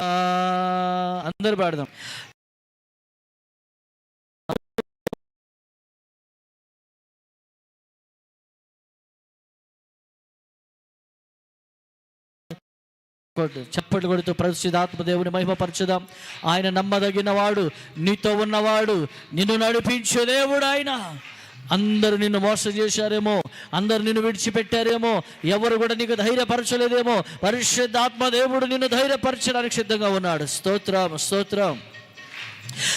అందరూ పాడదాం. చప్పట్లు కొడుతూ పరిశుద్ధాత్మ దేవుని మహిమపరచుదాం. ఆయన నమ్మదగిన వాడు, నీతో ఉన్నవాడు, నిన్ను నడిపించే దేవుడు ఆయన. అందరూ నిన్ను మోసం చేశారేమో, అందరు నిన్ను విడిచిపెట్టారేమో, ఎవరు కూడా నీకు ధైర్యపరచలేదేమో, పరిశుద్ధాత్మ దేవుడు నిన్ను ధైర్యపరచడానికి సిద్ధంగా ఉన్నాడు. స్తోత్రం, స్తోత్రం.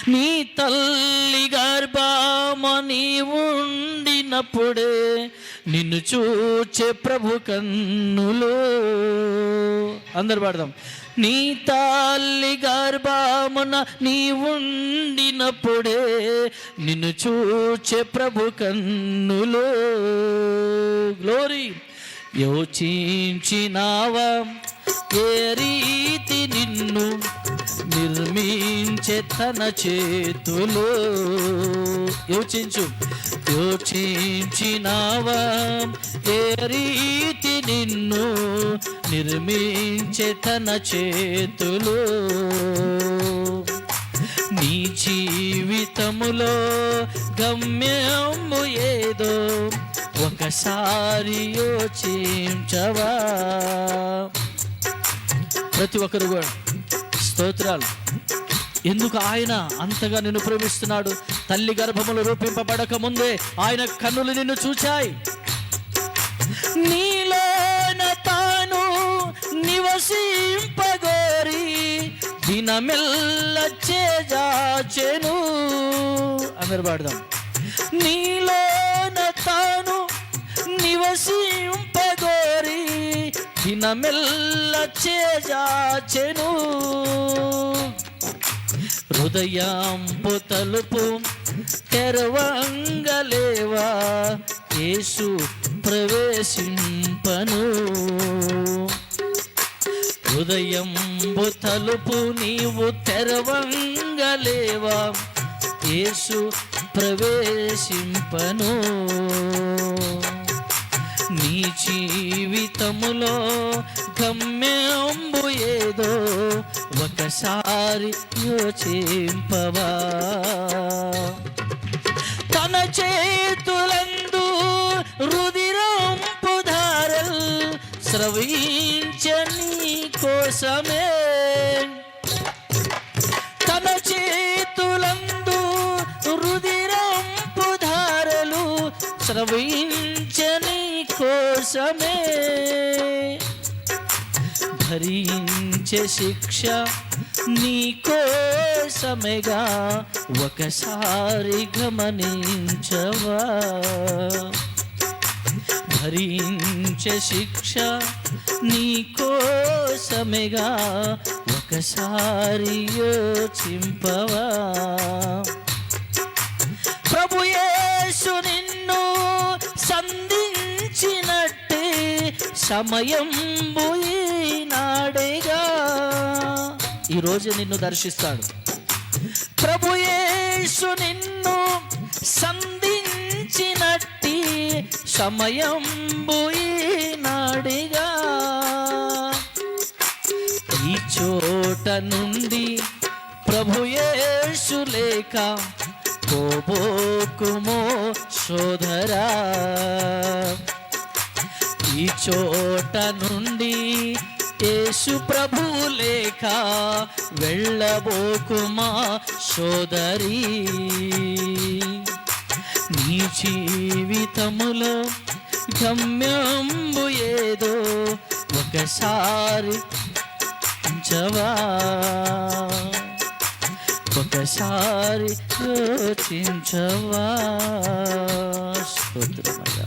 నీ తల్లి గర్భమ నీవుండినప్పుడే నిన్ను చూచే ప్రభు కన్నులు. అందరు పాడదాం. నీ తల్లి గర్భమున నీవుండినప్పుడే నిన్ను చూచే ప్రభు కన్నులు. గ్లోరీ. యోచించినావా ఏ రీతి నిన్ను నిర్మించే తన చేతులు. యోచించినావా ఏ రీతి నిన్ను నిర్మించే తన చేతులు. నీ జీవితములో గమ్యము ఏదో ఒకసారి యోచించవా. ప్రతి ఒక్కరు కూడా స్తోత్రాలు. ఎందుకు ఆయన అంతగా నిన్ను ప్రేమిస్తున్నాడు? తల్లి గర్భములు రూపింపబడక ముందే ఆయన కన్నులు నిన్ను చూచాయి. నీలోన తాను నివసింపగోరి దినమెల్ల చేజాచెను. అందరు పాడదాం. నీలోన తాను నివసింపగోరి దినమెల్ల చేజాచెను. హృదయంపు తలుపు తెరవంగలేవా యేసు ప్రవేశింపను. హృదయంపు తలుపు నీవు తెరవంగలేవా యేసు ప్రవేశింపను. నీ జీవితములో గమ్యంబు ఏదో ఒకసారి యోచింపవా. తన చేతులందు రుధిరంపు ధారల్ స్రవించని కోసమే. తన చేతులందు రుధిరంపు ధారలు స్రవించని కోసమే. భరించే శిక్ష నీ కోసమేగా ఒకసారి గమనించవా. భరించే శిక్ష నీ కోసమేగా ఒకసారి యోచింపవా. ప్రభు యేసు నిన్ను సంధించినట్టే సమయంబు ఈనాడేగా. ఈరోజు నిన్ను దర్శిస్తాడు. ప్రభు యేసు నిన్ను సంధించినట్టి సమయంబు ఈనాడేగా. ఈ చోట నుండి ప్రభు యేసు లేక పోబోకుమో సోదరా. ఈ చోట నుండి యేసు ప్రభు లేక వెళ్ళబోకుమా సోదరి. నీ జీవితములో గమ్యంబు ఏదో ఒకసారి చవా. ఒకసారి యోచించవా. స్తోత్రమయ్యా.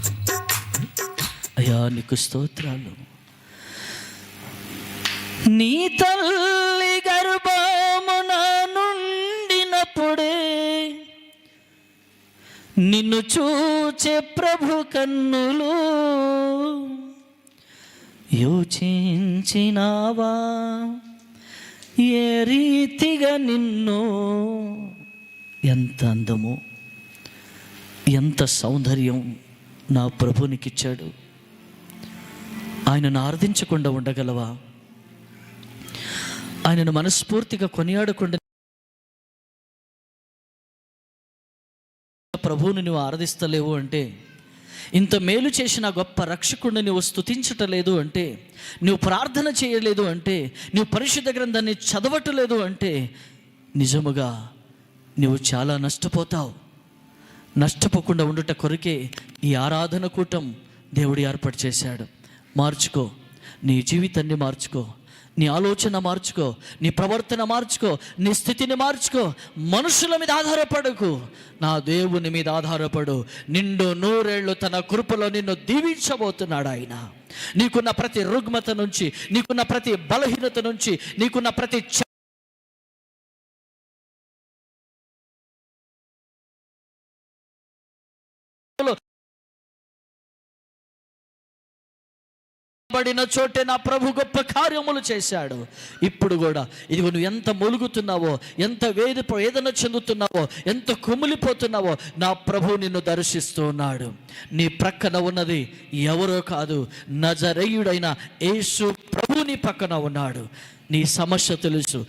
అయ్యా నీకు స్తోత్రాలు. నీ తల్లి గర్భమున నుండినప్పుడే నిన్ను చూచే ప్రభు కన్నులు. యోచించినావా ఏ రీతిగా నిన్ను? ఎంత అందము, ఎంత సౌందర్యం నా ప్రభునికిచ్చాడు. ఆయనను ఆరాధించకుండా ఉండగలవా? ఆయనను మనస్ఫూర్తిగా కొనియాడకుండా ప్రభువుని నువ్వు ఆరాధిస్తలేవు అంటే, ఇంత మేలు చేసిన గొప్ప రక్షకుడిని నువ్వు స్తుతించటలేదు అంటే, నువ్వు ప్రార్థన చేయలేదు అంటే, నువ్వు పరిశుద్ధ గ్రంథాన్ని చదవటలేదు అంటే, నిజముగా నువ్వు చాలా నష్టపోతావు. నష్టపోకుండా ఉండుట కొరకే ఈ ఆరాధన కూటం దేవుడు ఏర్పాటు చేశాడు. మార్చుకో, నీ జీవితాన్ని మార్చుకో, నీ ఆలోచన మార్చుకో, నీ ప్రవర్తన మార్చుకో, నీ స్థితిని మార్చుకో. మనుషుల మీద ఆధారపడకు, నా దేవుని మీద ఆధారపడు. నిండు నూరేళ్ళు తన కృపలో నిన్ను దీవించబోతున్నాడు ఆయన. నీకున్న ప్రతి రుగ్మత నుంచి, నీకున్న ప్రతి బలహీనత నుంచి, నీకున్న ప్రతి పడిన చోటే నా ప్రభు గొప్ప కార్యములు చేశాడు. ఇప్పుడు కూడా ఇదిగో నువ్వు ఎంత మూలుగుతున్నావో, ఎంత వేదన చెందుతున్నావో, ఎంత కుమిలిపోతున్నావో, నా ప్రభు నిన్ను దర్శిస్తూ ఉన్నాడు. నీ ప్రక్కన ఉన్నది ఎవరో కాదు, నజరేయుడైన యేసు ప్రభు నీ పక్కన ఉన్నాడు. నీ సమస్య తెలుసు,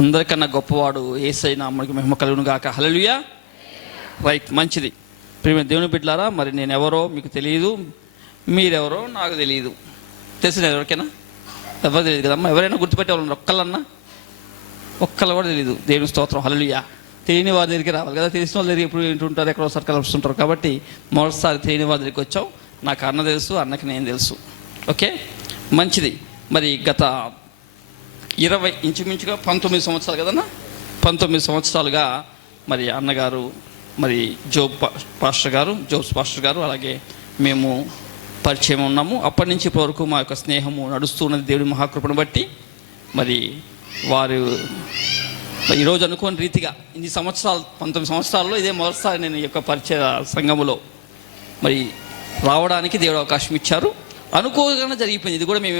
అందరికన్నా గొప్పవాడు యేసయ్య నామమునకు మహిమ కలుగును గాక. హల్లెలూయా. రైట్, మంచిది. ప్రియమైన దేవుని బిడ్డలారా, మరి నేను ఎవరో మీకు తెలియదు, మీరెవరో నాకు తెలియదు. తెలిసిన ఎవరికైనా? ఎవరు తెలియదు కదమ్మా. ఎవరైనా గుర్తుపెట్టే వాళ్ళు ఒక్కళ్ళు కూడా తెలియదు. దేవుని స్తోత్రం. హల్లెలూయా. తెలియని వారి దగ్గరికి రావాలి కదా. తెలిసిన వాళ్ళ దగ్గర ఎప్పుడు వింటుంటారు, ఎక్కడోసారి కలుస్తుంటారు. కాబట్టి మొదటిసారి తెలియని వారి దగ్గరికి వచ్చాం. నాకు అన్న తెలుసు, అన్నకి నేను తెలుసు. ఓకే, మంచిది. మరి గత 20 ఇంచుమించుగా 19 సంవత్సరాలు కదన్నా, 19 సంవత్సరాలుగా మరి అన్నగారు, మరి జోబ్స్ పాస్టర్ గారు అలాగే మేము పరిచయం ఉన్నాము. అప్పటి నుంచి ఇప్పటి వరకు మా యొక్క స్నేహము నడుస్తూ ఉన్నది దేవుడి మహాకృపను బట్టి. మరి వారు ఈరోజు అనుకోని రీతిగా ఇన్ని సంవత్సరాలు, 19 సంవత్సరాల్లో ఇదే మొదటిసారి నేను ఈ యొక్క పరిచయ సంఘములో మరి రావడానికి దేవుడు అవకాశం ఇచ్చారు. అనుకోకుండా జరిగిపోయింది. ఇది కూడా మేము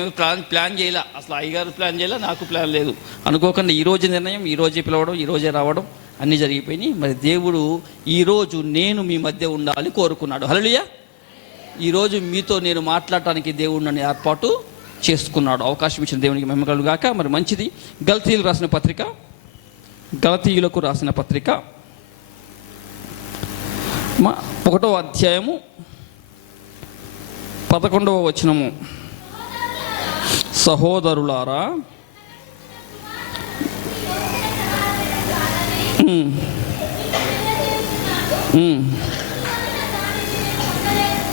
ప్లాన్ చేయాల, అసలు అయ్యగారు ప్లాన్ చేయాల, నాకు ప్లాన్ లేదు. అనుకోకుండా ఈరోజు నిర్ణయం, ఈరోజే పిలవడం, ఈరోజే రావడం అన్నీ జరిగిపోయినాయి. మరి దేవుడు ఈరోజు నేను మీ మధ్య ఉండాలని కోరుకున్నాడు. హల్లెలూయా. ఈరోజు మీతో నేను మాట్లాడటానికి దేవుడు నన్ను ఏర్పాటు చేసుకున్నాడు. అవకాశం ఇచ్చిన దేవునికి మహిమ కలుగును గాక. మరి మంచిది. గలతీయులకు రాసిన పత్రిక 1వ అధ్యాయము 11వ వచనము. సహోదరులారా,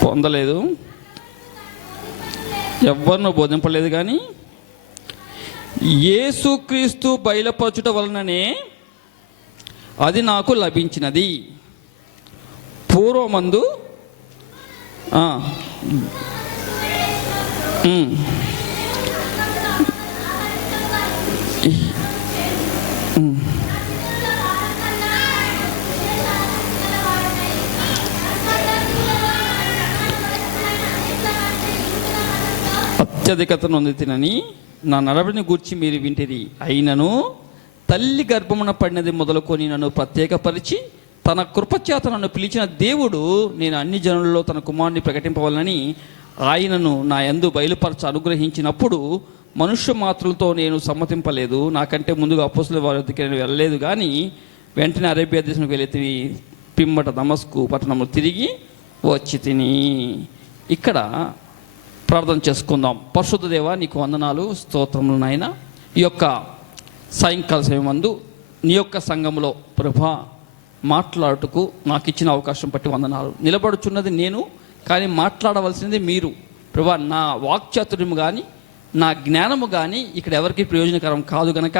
పొందలేదు, ఎవ్వరినూ బోధింపలేదు, కానీ యేసుక్రీస్తు బయలుపరచుట వలననే అది నాకు లభించినది. పూర్వమందు అత్యధికత నొందితినని నా నడవడిని గూర్చి మీరు వింటిరి. అయినను తల్లి గర్భమున పడినది మొదలుకొని నన్ను ప్రత్యేకపరిచి తన కృపచేత నన్ను పిలిచిన దేవుడు నేను అన్ని జనులలో తన కుమారుని ప్రకటింపవాలని ఆయనను నా యందు బయలుపరచ అనుగ్రహించినప్పుడు మనుష్య మాత్రులతో నేను సమ్మతింపలేదు. నాకంటే ముందుగా అపోస్తలుల వారి వద్దకు నేను వెళ్ళలేదు, కానీ వెంటనే అరేబియా దేశానికి వెళ్ళి పిమ్మట దమస్కు పట్టణంలో తిరిగి వచ్చి తిని. ఇక్కడ ప్రార్థన చేసుకుందాం. పరిశుద్ధ దేవా, నీకు వందనాలు, స్తోత్రములు నాయన. ఈ యొక్క సాయంకాల సమయమందు నీ యొక్క సంఘములో ప్రభా మాట్లాడుటకు నాకు ఇచ్చిన అవకాశం బట్టి వందనాలు. నిలబడుచున్నది నేను, కానీ మాట్లాడవలసింది మీరు ప్రభా. నా వాక్చాతుర్యము కానీ నా జ్ఞానము కానీ ఇక్కడ ఎవరికి ప్రయోజనకరం కాదు గనక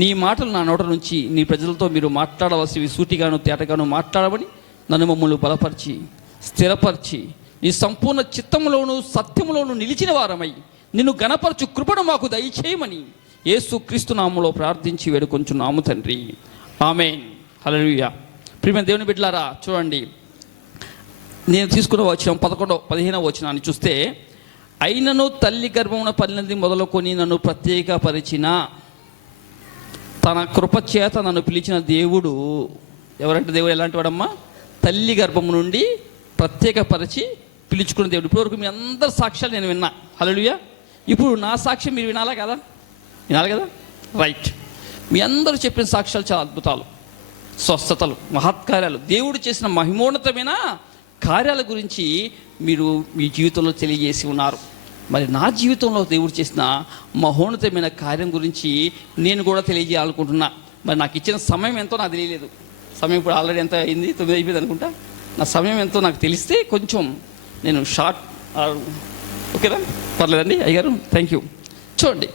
నీ మాటలు నా నోట నుంచి నీ ప్రజలతో మీరు మాట్లాడవలసివి సూటిగాను తేటగాను మాట్లాడబడి నన్ను మమ్మల్ని బలపరిచి స్థిరపరిచి నీ సంపూర్ణ చిత్తములోను సత్యములోను నిలిచిన వారమై నిన్ను గణపరచు కృపను మాకు దయచేయమని యేసుక్రీస్తు నామములో ప్రార్థించి వేడుకొంచున్నాము తండ్రి. ఆమేన్. హల్లెలూయా. ప్రియమైన దేవుని బిడ్డలారా, చూడండి, నేను తీసుకున్న వచనం 15వ వచనాన్ని చూస్తే, అయినను తల్లి గర్భమున పడినది మొదలుకొని నన్ను ప్రత్యేకపరిచిన తన కృపచేత నన్ను పిలిచిన దేవుడు. ఎవరంటే దేవుడు ఎలాంటి వాడమ్మా? తల్లి గర్భము నుండి ప్రత్యేకపరిచి పిలుచుకున్న దేవుడు. ఇప్పటివరకు మీ అందరి సాక్ష్యాలు నేను విన్నా. హల్లెలూయా. ఇప్పుడు నా సాక్ష్యం మీరు వినాలి కదా? రైట్. మీ అందరూ చెప్పిన సాక్ష్యాలు చాలా అద్భుతాలు, స్వస్థతలు, మహత్కార్యాలు, దేవుడు చేసిన మహిమోన్నతమైన కార్యాల గురించి మీరు మీ జీవితంలో తెలియజేసి ఉన్నారు. మరి నా జీవితంలో దేవుడు చేసిన మహోన్నతమైన కార్యం గురించి నేను కూడా తెలియజేయాలనుకుంటున్నా. మరి నాకు ఇచ్చిన సమయం ఎంతో నాకు తెలియలేదు. సమయం ఇప్పుడు ఆల్రెడీ ఎంత అయింది? 9 అయిపోయింది అనుకుంటా. నా సమయం ఎంతో నాకు తెలిస్తే కొంచెం నేను షార్ట్, ఓకేనా? పర్లేదండి అయ్యగారు, థ్యాంక్ యూ. చూడండి,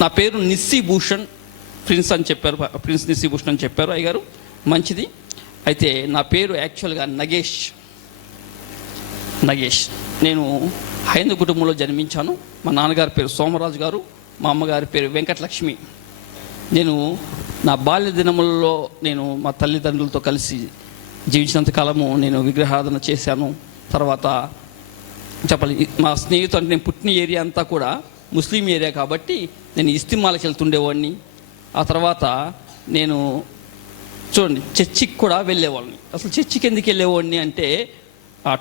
నా పేరు నిస్సి భూషణ్ ప్రిన్స్ అని చెప్పారు, ప్రిన్స్ నిస్సి భూషణ్ అని చెప్పారు అయ్యగారు. మంచిది. అయితే నా పేరు యాక్చువల్గా నగేష్. నేను హైందవ కుటుంబంలో జన్మించాను. మా నాన్నగారి పేరు సోమరాజు గారు, మా అమ్మగారి పేరు వెంకటలక్ష్మి. నేను నా బాల్య దినములలో నేను మా తల్లిదండ్రులతో కలిసి జీవించినంత కాలము నేను విగ్రహారాధన చేశాను. తర్వాత చెప్పాలి, మా స్నేహితులు అంటే నేను పుట్టిన ఏరియా అంతా కూడా ముస్లిం ఏరియా కాబట్టి నేను ఇస్తిమాలకు వెళ్తుండేవాడిని. ఆ తర్వాత నేను చూడండి చర్చికి కూడా వెళ్ళేవాడిని. అసలు చర్చికి ఎందుకు వెళ్ళేవాడిని అంటే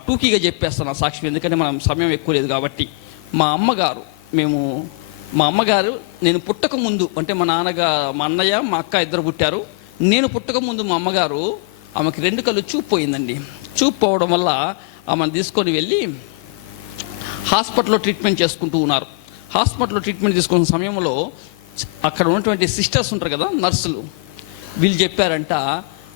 టూకీగా చెప్పేస్తాను ఆ సాక్ష్యం, ఎందుకంటే మనం సమయం ఎక్కువ లేదు కాబట్టి. మా అమ్మగారు, మేము మా అమ్మగారు నేను పుట్టక ముందు, అంటే మా అన్నయ్య మా అక్క ఇద్దరు పుట్టారు. నేను పుట్టక ముందు మా అమ్మగారు, ఆమెకి 2 కళ్ళు చూపు పోయిందండి. చూపు పోవడం వల్ల ఆమెను తీసుకొని వెళ్ళి హాస్పిటల్లో ట్రీట్మెంట్ చేసుకుంటూ ఉన్నారు. హాస్పిటల్లో ట్రీట్మెంట్ తీసుకున్న సమయంలో అక్కడ ఉన్నటువంటి సిస్టర్స్ ఉంటారు కదా, నర్సులు, వీళ్ళు చెప్పారంట,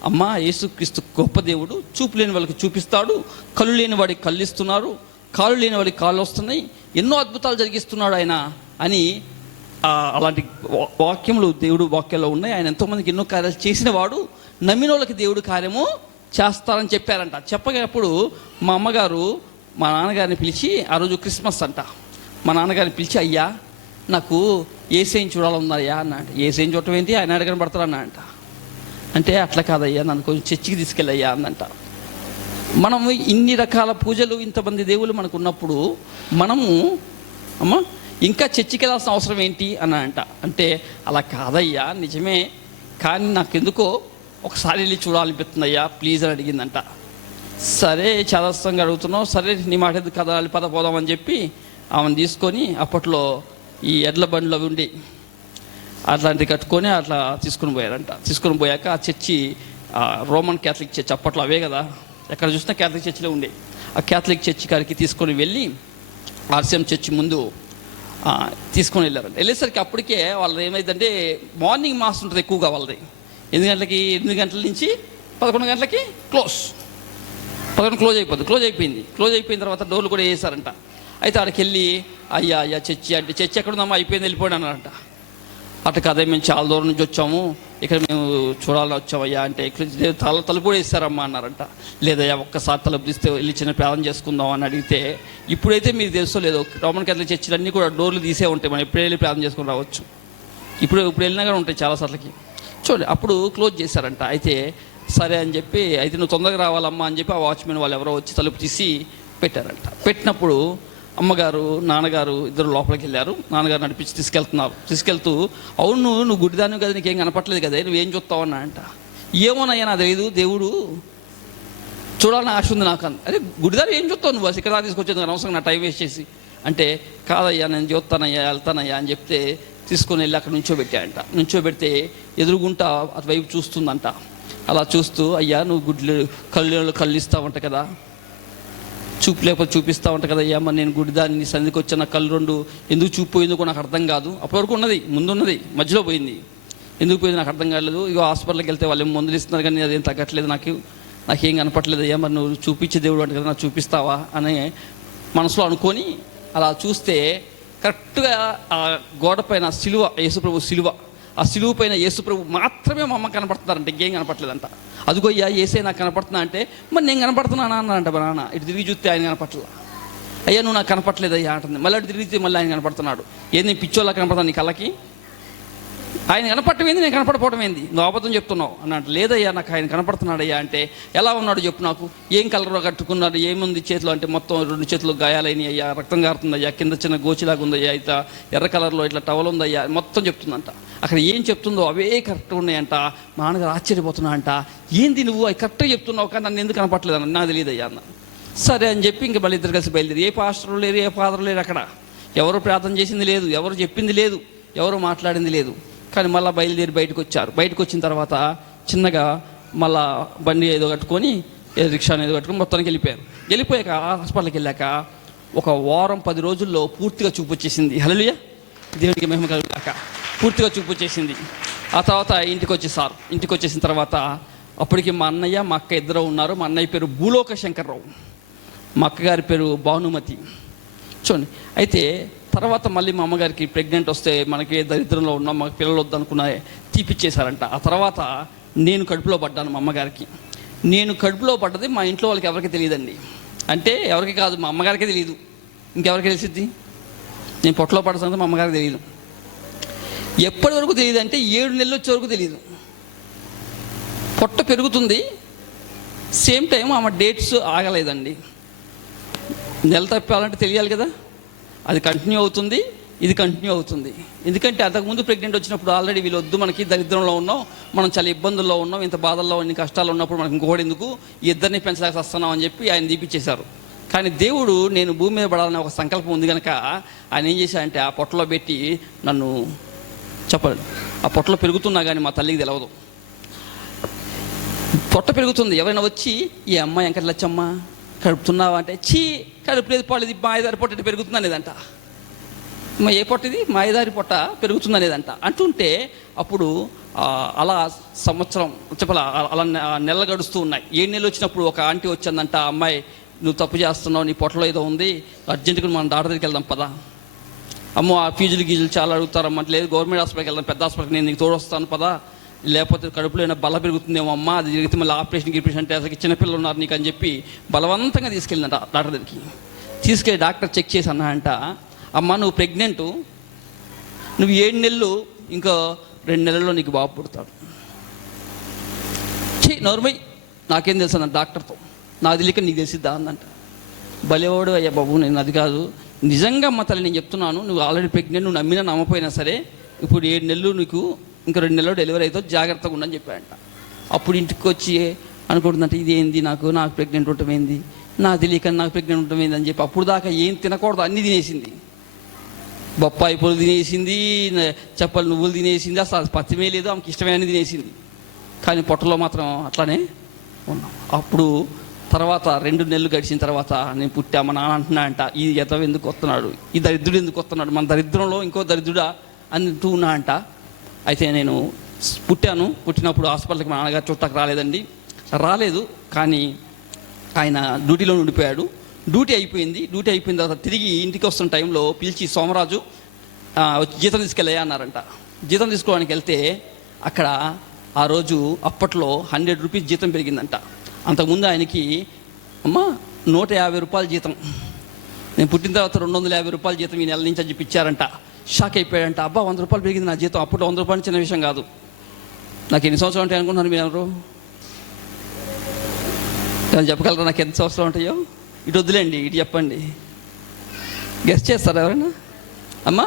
అమ్మ యేసుక్రీస్తు గొప్ప దేవుడు, చూపు లేని వాళ్ళకి చూపిస్తాడు, కళ్ళు లేని వాడికి కళ్ళు ఇస్తున్నారు, కాళ్ళు లేని వాడికి కాళ్ళు వస్తున్నాయి, ఎన్నో అద్భుతాలు జరిగిస్తున్నాడు ఆయన అని అలాంటి వాక్యములు దేవుడు వాక్యాల్లో ఉన్నాయి. ఆయన ఎంతోమందికి ఎన్నో కార్యాలు చేసిన వాడు, నమ్మిన వాళ్ళకి దేవుడు కార్యము చేస్తారని చెప్పారంట. చెప్పగప్పుడు మా అమ్మగారు మా నాన్నగారిని పిలిచి, ఆ రోజు క్రిస్మస్ అంట, మా నాన్నగారిని పిలిచి, అయ్యా నాకు ఏసైని చూడాలన్నాయ్యా అన్నాడు. ఏసైని చూడటం ఏంటి, ఆయన అడగని పడతారన్నా అంట. అంటే అట్లా కాదయ్యా, నన్ను కొంచెం చర్చికి తీసుకెళ్ళయ్యా అందంట. మనము ఇన్ని రకాల పూజలు, ఇంతమంది దేవుళ్ళు మనకు ఉన్నప్పుడు మనము అమ్మ ఇంకా చర్చికి వెళ్ళాల్సిన అవసరం ఏంటి అని అంట. అంటే అలా కాదయ్యా, నిజమే, కానీ నాకెందుకో ఒకసారి వెళ్ళి చూడాలనిపిస్తుందయ్యా ప్లీజ్ అని అడిగిందంట. సరే చాదస్తంగా అడుగుతున్నావు, సరే నీ మాట ఎందుకు కదలాలి, పద పోదామని చెప్పి ఆమెను తీసుకొని, అప్పట్లో ఈ ఎడ్ల బండ్లు అవి ఉండి అట్లాంటివి కట్టుకొని అట్లా తీసుకుని పోయారంట. తీసుకుని పోయాక ఆ చర్చి రోమన్ క్యాథలిక్ చర్చ్, అప్పట్లో అవే కదా, ఎక్కడ చూసినా క్యాథలిక్ చర్చిలో ఉండే, ఆ క్యాథలిక్ చర్చి కాడికి తీసుకొని వెళ్ళి ఆర్సీఎం చర్చి ముందు తీసుకొని వెళ్ళారంట. వెళ్ళేసరికి అప్పటికే వాళ్ళది ఏమైందంటే మార్నింగ్ మాస్ ఉంటుంది ఎక్కువగా వాళ్ళది. 8 గంటలకి, 8 గంటల నుంచి 11 గంటలకి క్లోజ్, 11 క్లోజ్ అయిపోతుంది. క్లోజ్ అయిపోయిన తర్వాత డోర్లు కూడా వేసారంట. అయితే ఆడికి వెళ్ళి, అయ్యా చర్చి అంటే, చర్చి ఎక్కడుందమ్మా, అయిపోయింది వెళ్ళిపోయాడు అన్నారంట. అటు కదే మేము చాలా దూరం నుంచి వచ్చాము, ఇక్కడ మేము చూడాలని వచ్చామయ్యా అంటే, ఇక్కడ తలుపు కూడా వేస్తారమ్మా అన్నారంట. లేదయ్యా ఒక్కసారి తలుపు తీస్తే వెళ్ళి చిన్న ప్రార్థన చేసుకుందాం అని అడిగితే, ఇప్పుడైతే మీకు తెలుసో లేదో రోమన్ క్యాథలిక్ చర్చిలన్నీ కూడా డోర్లు తీసే ఉంటాయి, మనం ఎప్పుడు వెళ్ళి ప్రార్థన చేసుకుని రావచ్చు. ఇప్పుడు వెళ్ళినా కూడా ఉంటాయి చాలాసార్లకి. చూడండి, అప్పుడు క్లోజ్ చేశారంట. అయితే సరే అని చెప్పి, అయితే నువ్వు తొందరగా రావాలమ్మా అని చెప్పి ఆ వాచ్మెన్ వాళ్ళు ఎవరో వచ్చి తలుపు తీసి పెట్టారంట. పెట్టినప్పుడు అమ్మగారు నాన్నగారు ఇద్దరు లోపలికి వెళ్ళారు. నాన్నగారు నడిపించి తీసుకెళ్తూ, అవును నువ్వు గుడిదాన్ని కదా, నీకేం కనపట్లేదు కదా, నువ్వేం చూస్తావు అన్నా అంట. ఏమోనయ్యా నాకు తెలియదు, దేవుడు చూడాలని ఆశ ఉంది నాకు అంది. అరే గుడిదాన్ని ఏం చూస్తావు నువ్వు, అసలు ఇక్కడ తీసుకొచ్చేది అనవసరం నా టైం వేస్ట్ చేసి అంటే, కాదయ్యా నేను చూస్తానయ్యా వెళ్తానయ్యా అని చెప్తే తీసుకొని వెళ్ళి అక్కడ నుంచోబెడితే ఎదురుగుంటా అటువైపు చూస్తుందంట. అలా చూస్తూ, అయ్యా నువ్వు కళ్ళు ఇస్తావంట కదా, చూపు లేకపోతే చూపిస్తూ ఉంటా కదా అయ్యా, మరి నేను గుడిదాన్ని సంధికి వచ్చిన కళ్ళు 2 ఎందుకు చూపు పోయిందో నాకు అర్థం కాదు. అప్పటి వరకు ఉన్నది, ముందున్నది, మధ్యలో పోయింది, ఎందుకు పోయింది నాకు అర్థం కాలేదు. ఇగో హాస్పిటల్కి వెళ్తే వాళ్ళు మందులు ఇస్తున్నారు కానీ అదేం తగ్గట్లేదు, నాకేం కనపట్లేదు అయ్యా, మరి నువ్వు చూపించే దేవుడు అంటే కదా, నాకు చూపిస్తావా అని మనసులో అనుకొని అలా చూస్తే కరెక్ట్గా ఆ గోడ పైన సిలువ, యేసుప్రభు సిలువ, ఆ సిలువ పైన యేసుప్రభు మాత్రమే మా అమ్మ కనపడుతున్నారంటే, ఇంకేం కనపట్లేదంట. అదిగో అయ్యా ఏసే నాకు కనపడుతున్నా అంటే, మరి నేను కనపడుతున్నానా అన్నారంట మా నాన్న. ఇటు తిరిగి చూస్తే ఆయన కనపట్లా. అయ్యా నువ్వు నాకు కనపట్లేదు అయ్యా అంటుంది. మళ్ళీ అటు తిరిగితే మళ్ళీ ఆయన కనపడుతున్నాడు. ఏంది నేను పిచ్చోళ్ళ కనపడతాను నీ కళ్ళకి, ఆయన కనపడటం ఏంది, నేను కనపడపోవడం ఏంది, నువ్వు అబద్ధం చెప్తున్నావు అన్నట్టు. లేదయ్యా నాకు ఆయన కనపడుతున్నాడయ్యా అంటే, ఎలా ఉన్నాడు చెప్పు నాకు, ఏం కలర్ కట్టుకున్నాడు, ఏముంది చేతిలో అంటే, మొత్తం 2 చేతులు గాయాలైనవి అయ్యా, రక్తం కారుతుందయ్యా, కింద చిన్న గోచిలాగా ఉందయ్యా, ఇట్లా ఎర్ర కలర్లో ఇట్లా టవల్ ఉందయ్యా, మొత్తం చెప్తుందంట. అక్కడ ఏం చెప్తుందో అవే కరెక్ట్గా ఉన్నాయంట. మా నాన్నగారు ఆశ్చర్యపోతున్నా అంట, ఏంది నువ్వు అవి కరెక్ట్గా చెప్తున్నావు కానీ నన్ను ఎందుకు కనపట్లేదు అన్న, నాకు తెలియదయ్యా అన్న. సరే అని చెప్పి ఇంక మళ్ళీ ఇద్దరు కలిసి బయలుదేరి, ఏ పాస్టర్లు లేరు, ఏ ఫాదర్ లేరు, అక్కడ ఎవరు ప్రార్థన చేసింది లేదు, ఎవరు చెప్పింది లేదు, ఎవరు మాట్లాడింది లేదు. కానీ మళ్ళీ బయలుదేరి బయటకు వచ్చారు. బయటకు వచ్చిన తర్వాత చిన్నగా మళ్ళా బండి ఏదో కట్టుకొని, రిక్షా ఏదో కట్టుకొని మొత్తానికి వెళ్ళిపోయాక హాస్పిటల్కి వెళ్ళాక 1 వారం 10 రోజుల్లో పూర్తిగా చూపు వచ్చేసింది. హల్లెలూయా, దేవునికి మహిమ కలుగాక. పూర్తిగా చూపు వచ్చేసింది. ఆ తర్వాత ఇంటికి వచ్చేసిన తర్వాత అప్పటికి మా అన్నయ్య మా అక్క ఇద్దరు ఉన్నారు. మా అన్నయ్య పేరు భూలోక శంకర్రావు, మా అక్కగారి పేరు భానుమతి. చూడండి, అయితే తర్వాత మళ్ళీ మా అమ్మగారికి ప్రెగ్నెంట్ వస్తే మనకి దరిద్రంలో ఉన్నాం, మాకు పిల్లలు వద్దనుకున్న తీపిచ్చేశారంట. ఆ తర్వాత నేను కడుపులో పడ్డాను మా అమ్మగారికి. నేను కడుపులో పడ్డది మా ఇంట్లో వాళ్ళకి ఎవరికి తెలియదండి. అంటే ఎవరికి కాదు, మా అమ్మగారికే తెలియదు, ఇంకెవరికి తెలిసిద్ది. నేను పొట్టలో పడ్డ సంగతి మా అమ్మగారికి తెలియదు. ఎప్పటి వరకు తెలియదు అంటే 7 నెలలు వచ్చే వరకు తెలియదు. పొట్ట పెరుగుతుంది, సేమ్ టైం ఆమె డేట్స్ ఆగలేదండి. నెల తప్పాలంటే తెలియాలి కదా, అది కంటిన్యూ అవుతుంది, ఇది కంటిన్యూ అవుతుంది. ఎందుకంటే అంతకుముందు ప్రెగ్నెంట్ వచ్చినప్పుడు ఆల్రెడీ వీళ్ళు వద్దు, మనకి దరిద్రంలో ఉన్నాం, మనం చాలా ఇబ్బందుల్లో ఉన్నాం, ఇంత బాధల్లో ఇన్ని కష్టాలు ఉన్నప్పుడు మనకి ఇంకోటి ఎందుకు, ఈ ఇద్దరిని పెంచలేక వస్తున్నాం అని చెప్పి ఆయన దీపిచ్చేశారు. కానీ దేవుడు నేను భూమి మీద పడాలని ఒక సంకల్పం ఉంది కనుక ఆయన ఏం చేశాడంటే ఆ పొట్టలో పెట్టి నన్ను చెప్పండి, ఆ పొట్టలో పెరుగుతున్నా కానీ మా తల్లికి తెలియదు. పొట్ట పెరుగుతుంది, ఎవరైనా వచ్చి ఈ అమ్మాయి వెంకట లచ్చమ్మ కడుపుతున్నావా అంటే చీ కడుపు లేదు పాలేదు మాయదారి పొట్ట పెరుగుతుంది అనేదంట. ఏ పొట్ట ఇది? మాయదారి పొట్ట పెరుగుతుంది అనేదంట. అంటుంటే అప్పుడు అలా సంవత్సరం చెప్పాల అలా నెలలు గడుస్తూ ఉన్నాయి. 7 నెలలు వచ్చినప్పుడు ఒక ఆంటీ వచ్చిందంట, అమ్మాయి నువ్వు తప్పు చేస్తున్నావు, నీ పొట్టలో ఏదో ఉంది, అర్జెంటుగా మనం డాక్టర్ దగ్గరికి వెళ్దాం పదా. అమ్మో ఆ ఫీజులు చాలా అడుగుతారమ్మ, లేదు గవర్నమెంట్ హాస్పిటల్కి వెళ్దాం, పెద్ద హాస్పిటల్కి నేను నీకు తోడొస్తాను పదా, లేకపోతే కడుపులో అయినా బల్ల పెరుగుతుందేమో అమ్మ, అది జరిగితే మళ్ళీ ఆపరేషన్ అంటే అసలు చిన్నపిల్లలు ఉన్నారు నీకు అని చెప్పి బలవంతంగా తీసుకెళ్ళిందంట డాక్టర్ దగ్గరికి. తీసుకెళ్ళి డాక్టర్ చెక్ చేసి అన్నాడంట, అమ్మ నువ్వు ప్రెగ్నెంటు, నువ్వు 7 నెలలు ఇంకో 2 నెలల్లో నీకు బాబు పుడతాడు. నోర్మై నాకేం తెలుసు అన్న డాక్టర్తో, నాకు తెలియక నీకు తెలిసిద్దా అందంట. భలేవాడు అయ్యా బాబు, నేను అది కాదు నిజంగా అమ్మ తల్లి నేను చెప్తున్నాను, నువ్వు ఆల్రెడీ ప్రెగ్నెంట్, నువ్వు నమ్మినా నమ్మపోయినా సరే ఇప్పుడు 7 నెలలు నీకు ఇంకా 2 నెలలు డెలివరీ అవుతావు, జాగ్రత్తగా ఉండని చెప్పాడంట. అప్పుడు ఇంటికి వచ్చి అనుకుంటుందంటే ఇదేంది, నాకు ప్రెగ్నెంట్ ఉండటమేంది, నాకు తెలియక నాకు ప్రెగ్నెంట్ ఉండటమేంది అని చెప్పి అప్పుడు దాకా ఏం తినకూడదు అన్నీ తినేసింది. బొప్పాయి పూలు తినేసింది, చెప్పలు నువ్వులు తినేసింది, అసలు పచ్చిమే లేదు, ఆమెకి ఇష్టమైన తినేసింది. కానీ పొట్టలో మాత్రం అట్లానే ఉన్నాం. అప్పుడు తర్వాత 2 నెలలు గడిచిన తర్వాత నేను పుట్టా, మా నాన్న అంటున్నా అంట, ఈ ఎదవ ఎందుకు వస్తున్నాడు, ఈ దరిద్రుడు ఎందుకు వస్తున్నాడు, మన దరిద్రంలో ఇంకో దరిద్రుడా అంటూ ఉన్నా అంట. అయితే నేను పుట్టినప్పుడు హాస్పిటల్కి మా నాన్నగారు చుట్టాకు రాలేదు, కానీ ఆయన డ్యూటీలో ఉండిపోయాడు. డ్యూటీ అయిపోయిన తర్వాత తిరిగి ఇంటికి వస్తున్న టైంలో పిలిచి సోమరాజు జీతం తీసుకెళ్ళాయా అన్నారంట. జీతం తీసుకోవడానికి వెళ్తే అక్కడ ఆ రోజు అప్పట్లో 100 రూపీస్ జీతం పెరిగిందంట. అంతకుముందు ఆయనకి అమ్మ 150 రూపాయల జీతం, నేను పుట్టిన తర్వాత 250 రూపాయల జీతం ఈ నెల నుంచి అని చెప్పి ఇచ్చారంట. షాక్ అయిపోయాడంట, అబ్బా 100 రూపాయలు పెరిగింది నా జీతం. అప్పుడు 100 రూపాయలు చిన్న విషయం కాదు. నాకు ఎన్ని సంవత్సరాలు ఉంటాయి అనుకుంటున్నారు మీరు ఎవరు? చెప్పగలరా నాకు ఎంత సంవత్సరాలు ఉంటాయో? ఇటు వద్దులేండి, ఇటు చెప్పండి, గెస్ట్ చేస్తారా ఎవరైనా? అమ్మా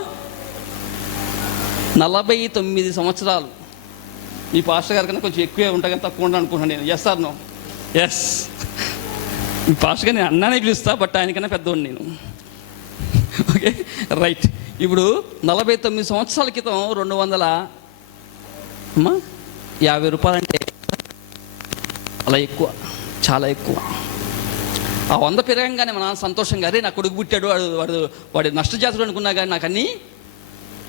49 సంవత్సరాలు. మీ పాస్టర్ గారి కన్నా కొంచెం ఎక్కువే ఉంటా కానీ తక్కువ ఉంటాను అనుకుంటున్నాను నేను. Yes or no? ఎస్. మీ పాస్టర్ గారిని అన్నానే పిలుస్తా, బట్ ఆయనకన్నా పెద్దవాడిని నేను. Okay right. ఇప్పుడు 49 సంవత్సరాల క్రితం 250 రూపాయలు అంటే అలా ఎక్కువ, చాలా ఎక్కువ. ఆ 100 పెరగంగానే మన సంతోషంగా అరే నా కొడుకు పుట్టాడు, వాడు నష్టజాతుడు అనుకున్నా కానీ నాకు అన్నీ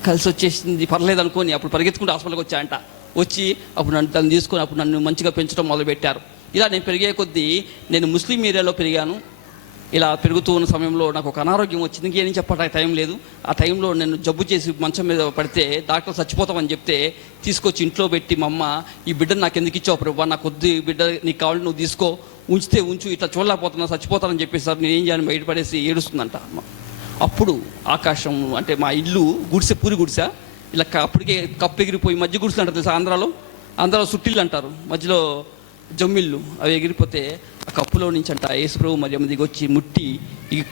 కలిసి వచ్చేసింది, పర్లేదు అనుకోని అప్పుడు పరిగెత్తుకుంటూ హాస్పిటల్కి వచ్చాయంట. వచ్చి అప్పుడు నన్ను తీసుకొని అప్పుడు నన్ను మంచిగా పెంచడం మొదలుపెట్టారు. ఇలా నేను పెరిగే కొద్దీ నేను ముస్లిం ఏరియాలో పెరిగాను. ఇలా పెరుగుతూ ఉన్న సమయంలో నాకు ఒక అనారోగ్యం వచ్చింది. ఇంకేం చెప్పడానికి టైం లేదు. ఆ టైంలో నేను జబ్బు చేసి మంచం మీద పడితే డాక్టర్ చచ్చిపోతామని చెప్తే తీసుకొచ్చి ఇంట్లో పెట్టి మా అమ్మ ఈ బిడ్డను నాకు ఎందుకు ఇచ్చావు ప్రభు, నాకు కొద్ది బిడ్డ నీకు కావాలి నువ్వు తీసుకో, ఉంచితే ఉంచు, ఇట్లా చూడలేకపోతున్నా చచ్చిపోతానని చెప్పేసారు. నేను ఏం చేయాలని బయటపడేసి ఏడుస్తుందంట. అప్పుడు ఆకాశం అంటే మా ఇల్లు గుడిసె, పూరి గుడిసె, ఇలా అప్పటికే కప్పు ఎగిరిపోయి మధ్య గుడిసెలు అంటారు తెలుసా, ఆంధ్రాలో సుట్టిళ్ళు అంటారు, మధ్యలో జమ్మిళ్ళు, అవి ఎగిరిపోతే ఆ కప్పులో నుంచి అంట యేసుప్రభు మరియమ్మ దిగి వచ్చి ముట్టి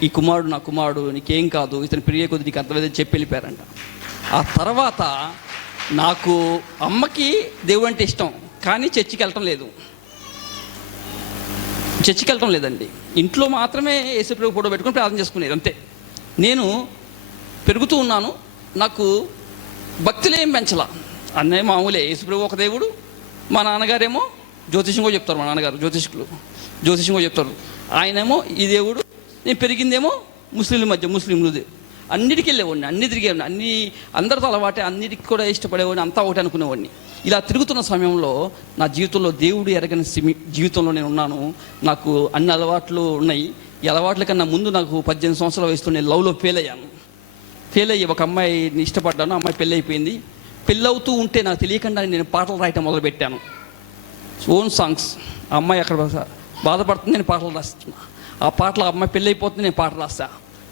ఈ కుమారుడు నా కుమారుడు, నీకేం కాదు, ఇతను పెరిగే కొద్ది నీకు అర్థమైందని చెప్పి వెళ్ళిపోయారంట. ఆ తర్వాత నాకు అమ్మకి దేవుడు అంటే ఇష్టం, కానీ చర్చికి వెళ్ళటం లేదండి. ఇంట్లో మాత్రమే యేసుప్రభు ఫోటో పెట్టుకుని ప్రార్థన చేసుకునేది అంతే. నేను పెరుగుతూ ఉన్నాను, నాకు భక్తులు ఏం పెంచలా, అన్నయ్య మామూలే. యేసుప్రభు ఒక దేవుడు, మా నాన్నగారేమో జ్యోతిషం కూడా చెప్తారు, మా నాన్నగారు జ్యోతిషం కూడా చెప్తారు. ఆయనేమో ఈ దేవుడు, నేను పెరిగిందేమో ముస్లింలు అన్నిటికీ వెళ్ళేవాడిని, అన్ని తిరిగేవాడిని, అందరితో అలవాటే, అన్నిటికీ కూడా ఇష్టపడేవాడిని, అంతా ఒకటి అనుకునేవాడిని. ఇలా తిరుగుతున్న సమయంలో నా జీవితంలో దేవుడు ఎరగని జీవితంలో నేను ఉన్నాను. నాకు అన్ని అలవాట్లు ఉన్నాయి. ఈ అలవాట్ల కన్నా ముందు నాకు 18 సంవత్సరాల వయసులో నేను లవ్లో ఫెయిల్ అయ్యి ఒక అమ్మాయిని ఇష్టపడ్డాను. అమ్మాయి పెళ్ళి అయిపోయింది. పెళ్ళవుతూ ఉంటే నాకు తెలియకుండా నేను పాటలు రాయటం మొదలుపెట్టాను, ఓన్ సాంగ్స్. ఆ అమ్మాయి అక్కడ బాధపడుతుంది, నేను పాటలు రాస్తున్నా. ఆ పాటలు ఆ అమ్మాయి పెళ్ళి అయిపోతుంది, నేను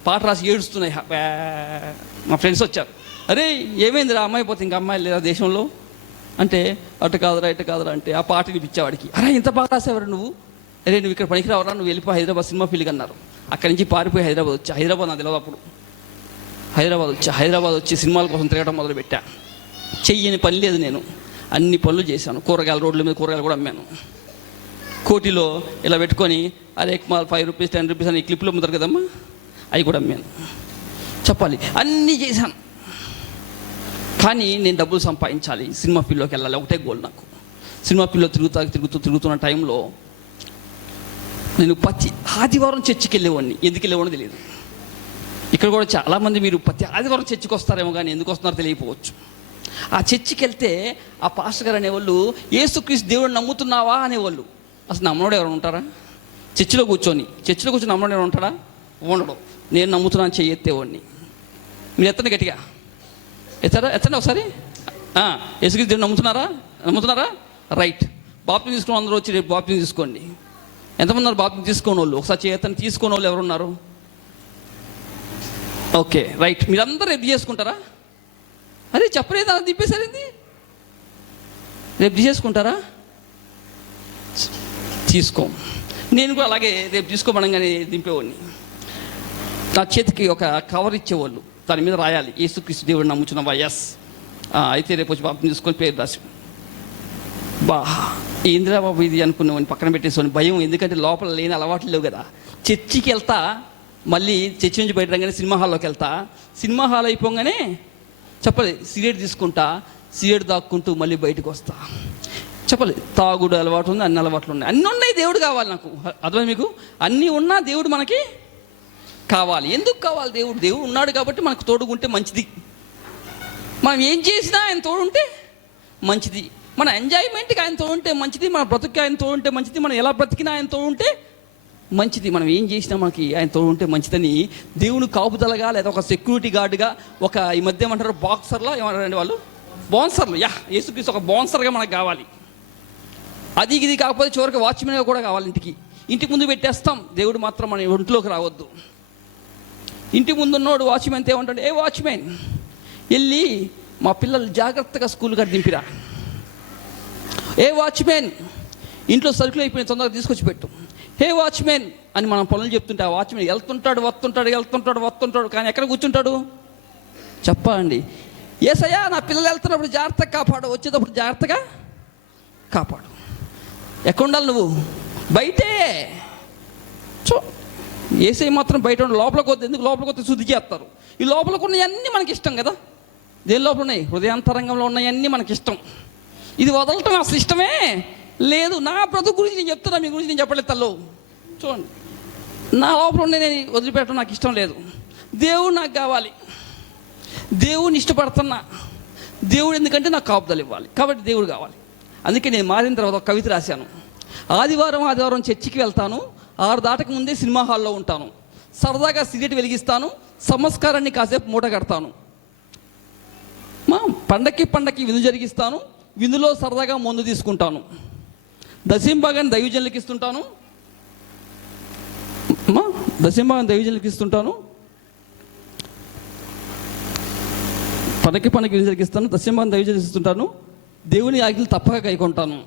పాట రాసి ఏడుస్తున్నాయి. మా ఫ్రెండ్స్ వచ్చారు, అరే ఏమైందిరా అమ్మాయి పోతే ఇంకా అమ్మాయి లేదా దేశంలో అంటే, అటు కాదురా ఇటు కాదురా అంటే ఆ పాట వినిపించేవాడికి, అరే ఇంత బాగా రాసేవారు నువ్వు, అరే నువ్వు ఇక్కడ పనికి రావరా, నువ్వు వెళ్ళిపో హైదరాబాద్ సినిమా ఫీల్డ్కి అన్నారు. అక్కడి నుంచి పారిపోయి హైదరాబాద్ నాకు తెలియదు అప్పుడు. హైదరాబాద్ వచ్చి సినిమాల కోసం తిరగడం మొదలుపెట్టా. చెయ్యని పని లేదు, నేను అన్ని పనులు చేశాను. కూరగాయలు, రోడ్ల మీద కూరగాయలు కూడా అమ్మాను. కోటిలో ఇలా పెట్టుకొని అరే మాల్ 5 రూపీస్ 10 రూపీస్ అని క్లిప్లో అమ్ముతారు కదమ్మా, అవి కూడా అమ్మాను. చెప్పాలి అన్నీ చేశాను, కానీ నేను డబ్బులు సంపాదించాలి, సినిమా ఫీల్డ్లోకి వెళ్ళాలి, ఒకటే గోల్ నాకు. సినిమా ఫీల్డ్లో తిరుగుతున్న టైంలో నేను ప్రతి ఆదివారం చర్చికి వెళ్ళేవాడిని. ఎందుకు వెళ్ళేవాడిని తెలియదు. ఇక్కడ కూడా చాలామంది మీరు ప్రతి ఆదివారం చర్చికి వస్తారేమో, కానీ ఎందుకు వస్తున్నారో తెలియకపోవచ్చు. ఆ చర్చికి వెళ్తే ఆ పాస్టర్ గారు అనేవాళ్ళు, యేసుక్రీస్తు దేవుడు నమ్ముతున్నావా అనేవాళ్ళు. అసలు నమ్మనోడు ఎవరు ఉంటారా? చర్చిలో కూర్చొని నమ్మనోడు ఎవరు ఉంటాడా? ఉండడు. నేను నమ్ముతున్నాను చెయ్యి ఎత్తేవాడిని. మీరు ఎత్తండి, గట్టిగా ఎత్తండి ఒకసారి. యేసుక్రీస్తు దేవుడు నమ్ముతున్నారా? రైట్. బాప్తిజం తీసుకుని అందరూ వచ్చి రేపు బాప్తిజం తీసుకోండి. ఎంతమంది ఉన్నారు బాప్తిజం తీసుకోని వాళ్ళు? ఒకసారి చేయతని తీసుకోని వాళ్ళు ఎవరున్నారు? Okay, right. మీరందరూ రేపు చేసుకుంటారా? అరే చెప్పలేదు, అలా దింపేసరింది. రేపు చేసుకుంటారా? తీసుకో. నేను కూడా అలాగే రేపు తీసుకోమనగానే దింపేవాడిని. నా చేతికి ఒక కవర్ ఇచ్చేవాళ్ళు, దాని మీద రాయాలి యేసుక్రీస్తు దేవుడు నమ్ముచున్నావా, ఎస్. అయితే రేపు వచ్చి బాప్తిజం తీసుకొని పేరు రాసి ఇందిరాబాబు ఇది అనుకున్నామని పక్కన పెట్టేసుకొని భయం. ఎందుకంటే లోపల లేని అలవాట్లు లేవు కదా. చర్చికి వెళ్తా, మళ్ళీ చర్చి నుంచి బయట రాగానే సినిమా హాల్లోకి వెళ్తా. సినిమా హాల్ అయిపోగానే చెప్పాలి సిగరెట్ తీసుకుంటా, సిగరెట్ దాక్కుంటూ మళ్ళీ బయటకు వస్తా. చెప్పాలి తాగుడు అలవాటు ఉంది, అన్ని అలవాట్లు ఉన్నాయి, అన్నీ ఉన్నాయి. దేవుడు కావాలి నాకు, అర్థమైంది మీకు? అన్నీ ఉన్నా దేవుడు మనకి కావాలి. ఎందుకు కావాలి? దేవుడు ఉన్నాడు కాబట్టి మనకు తోడుకుంటే మంచిది. మనం ఏం చేసినా ఆయన తోడుంటే మంచిది. మన ఎంజాయ్మెంట్కి ఆయన తోడుంటే మంచిది, మన బ్రతుక్కి ఆయన తోడుంటే మంచిది, మనం ఎలా బ్రతికినా ఆయన తోడుంటే మంచిది. మనం ఏం చేసినా మనకి ఆయన తోడుంటే మంచిదని దేవుని కాపుదలగా, లేదా ఒక సెక్యూరిటీ గార్డుగా, ఒక ఈ మధ్య ఏమంటారు బాక్సర్లా ఏమంటారండి వాళ్ళు, బౌన్సర్లు. యేసుక్రీస్తు ఒక బౌన్సర్గా మనకు కావాలి. అది ఇది కాకపోతే చివరికి వాచ్మెన్గా కూడా కావాలి. ఇంటికి ముందు పెట్టేస్తాం, దేవుడు మాత్రం మన ఒంట్లోకి రావద్దు. ఇంటి ముందున్నోడు వాచ్మెన్తో ఏమంటాడు, ఏ వాచ్మెన్ వెళ్ళి మా పిల్లలు జాగ్రత్తగా స్కూల్ కాడ దింపిరా. ఏ వాచ్మెన్ ఇంట్లో సరుకులు అయిపోయిన తొందరగా తీసుకొచ్చి పెట్టు. హే వాచ్మెన్ అని మనం పనులు చెప్తుంటే ఆ వాచ్మెన్ వస్తుంటాడు, కానీ ఎక్కడ కూర్చుంటాడు చెప్పండి? యేసయ్యా నా పిల్లలు వెళ్తున్నప్పుడు జాగ్రత్తగా కాపాడు, వచ్చేటప్పుడు జాగ్రత్తగా కాపాడు. ఎక్కడ ఉండాలి నువ్వు? బయటే. యేసయ్య మాత్రం బయట ఉండాలి, లోపలికి వద్దు. ఎందుకు? లోపలికి వస్తే శుద్ధి చేస్తారు. ఈ లోపలికి ఉన్నవన్నీ మనకి ఇష్టం కదా. దేని లోపల ఉన్నాయి? హృదయాంతరంగంలో ఉన్నవన్నీ మనకి ఇష్టం. ఇది వదలటం అసలు ఇష్టమే లేదు. నా బ్రతుకు గురించి నేను చెప్తున్నా, మీ గురించి నేను చెప్పలేదు తల్లు. చూడండి, నా లోపల ఉండే నేను వదిలిపెట్టడం నాకు ఇష్టం లేదు. దేవుడు నాకు కావాలి, దేవుడిని ఇష్టపడుతున్నా. దేవుడు ఎందుకంటే నాకు కాపుదలు ఇవ్వాలి, కాబట్టి దేవుడు కావాలి. అందుకే నేను మారిన తర్వాత ఒక కవిత రాశాను. ఆదివారం చర్చికి వెళ్తాను, 6 దాటక ముందే సినిమా హాల్లో ఉంటాను, సరదాగా సిగరెట్ వెలిగిస్తాను, సంస్కారాన్ని కాసేపు మూట కడతాను, పండక్కి విందు జరిగిస్తాను, విందులో సరదాగా మందు తీసుకుంటాను, దశంభాగాన్ని దైవజనులకు ఇస్తుంటాను, పండక్కి విందు జరిగిస్తాను, దశంభాగం దైవజనులకు ఇస్తుంటాను, దేవుని ఆజ్ఞలు తప్పక కైకొంటాను.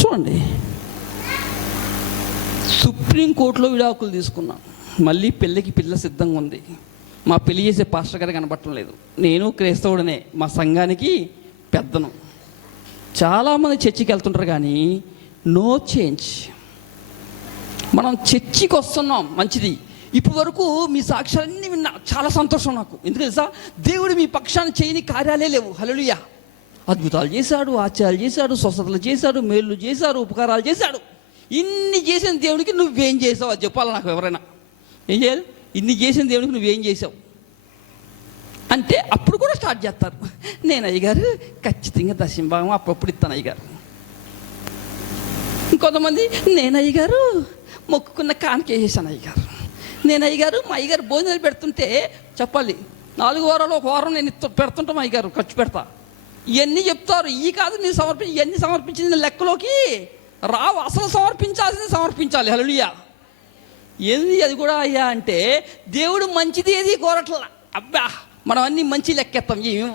చూడండి, సుప్రీంకోర్టులో విడాకులు తీసుకున్నాను, మళ్ళీ పెళ్ళికి పిల్ల సిద్ధంగా ఉంది. మా పెళ్లి చేసే పాస్టర్ గారు కనబడటం లేదు. నేను క్రైస్తవుడనే, మా సంఘానికి పెద్దను. చాలామంది చర్చికి వెళ్తుంటారు కానీ నో చేంజ్. మనం చర్చికి వస్తున్నాం, మంచిది. ఇప్పటి వరకు మీ సాక్ష్యాలన్నీ విన్నా, చాలా సంతోషం నాకు. ఎందుకు తెలుసా? దేవుడు మీ పక్షాన్ని చేయని కార్యాలే లేవు. హల్లెలూయా. అద్భుతాలు చేశాడు, ఆశ్చర్యాలు చేశాడు, స్వస్థతలు చేశాడు, మేలు చేశాడు, ఉపకారాలు చేశాడు. ఇన్ని చేసిన దేవుడికి నువ్వేం చేసావు అది చెప్పాలి నాకు. ఎవరైనా ఏం చేయాలి? ఇన్ని చేసిన దేవుడికి నువ్వేం చేసావు అంటే అప్పుడు కూడా స్టార్ట్ చేస్తారు. నేను అయ్యగారు ఖచ్చితంగా దశంభాగం అప్పుడప్పుడు ఇస్తాను అయ్యగారు. ఇంకొంతమంది నేను అయ్యగారు మొక్కుకున్న కానుకేసాను అయ్యగారు. నేను అయ్యగారు మా అయ్యగారు భోజనాలు పెడుతుంటే చెప్పాలి 4 వారాలు 1 వారం నేను పెడుతుంటాం అయ్యగారు, ఖర్చు పెడతా. ఇవన్నీ చెప్తారు. ఈ కాదు నేను ఇవన్నీ సమర్పించింది లెక్కలోకి రావు. అసలు సమర్పించాల్సింది సమర్పించాలి. హల్లెలూయా. ఏంది అది కూడా అయ్యా అంటే దేవుడు మంచిది ఏది కోరట్లా. అబ్బా మనం అన్నీ మంచి లెక్కెత్తాం, ఏమి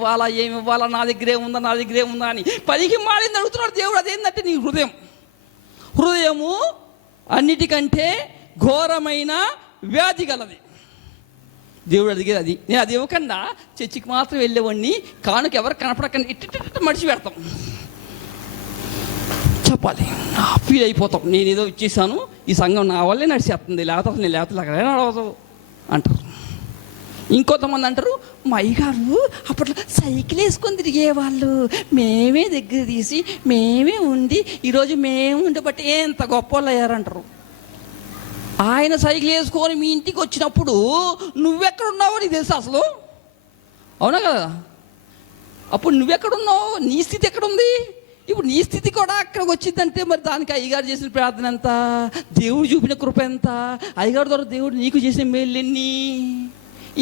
ఇవ్వాలా, నా దగ్గరే ఉందా అని పనికి మాడింది అడుగుతున్నాడు దేవుడు. అదేంటంటే నీ హృదయము అన్నిటికంటే ఘోరమైన వ్యాధి గలది. దేవుడు అడిగేది అది. నేను అది ఇవ్వకుండా చర్చికి మాత్రం వెళ్ళేవాడిని, కానుక ఎవరు కనపడకుండా ఇట్టి మడిచి పెడతాం. చెప్పాలి, ఫీల్ అయిపోతాం. నేను ఏదో ఇచ్చేసాను, ఈ సంఘం నా వల్లే నడిచేస్తుంది, లేకపోతే నేను లేకపోతే అక్కడే నడవదు అంటారు. ఇంకొంతమంది అంటారు, మా అయ్యగారు అప్పట్లో సైకిల్ వేసుకొని తిరిగేవాళ్ళు, మేమే దగ్గర తీసి మేమే ఉండి ఈరోజు మేము ఉండబట్టి ఎంత గొప్ప వాళ్ళు అయ్యారంటారు. ఆయన సైకిల్ వేసుకొని మీ ఇంటికి వచ్చినప్పుడు నువ్వెక్కడున్నావో నీకు తెలుసా అసలు? అవునా కదా? అప్పుడు నువ్వెక్కడున్నావు, నీ స్థితి ఎక్కడుంది? ఇప్పుడు నీ స్థితి కూడా అక్కడికి వచ్చిందంటే మరి దానికి అయ్యగారు చేసిన ప్రార్థన ఎంత, దేవుడు చూపిన కృప ఎంత, అయ్యగారు ద్వారా దేవుడు నీకు చేసిన మేళ్ళెన్ని,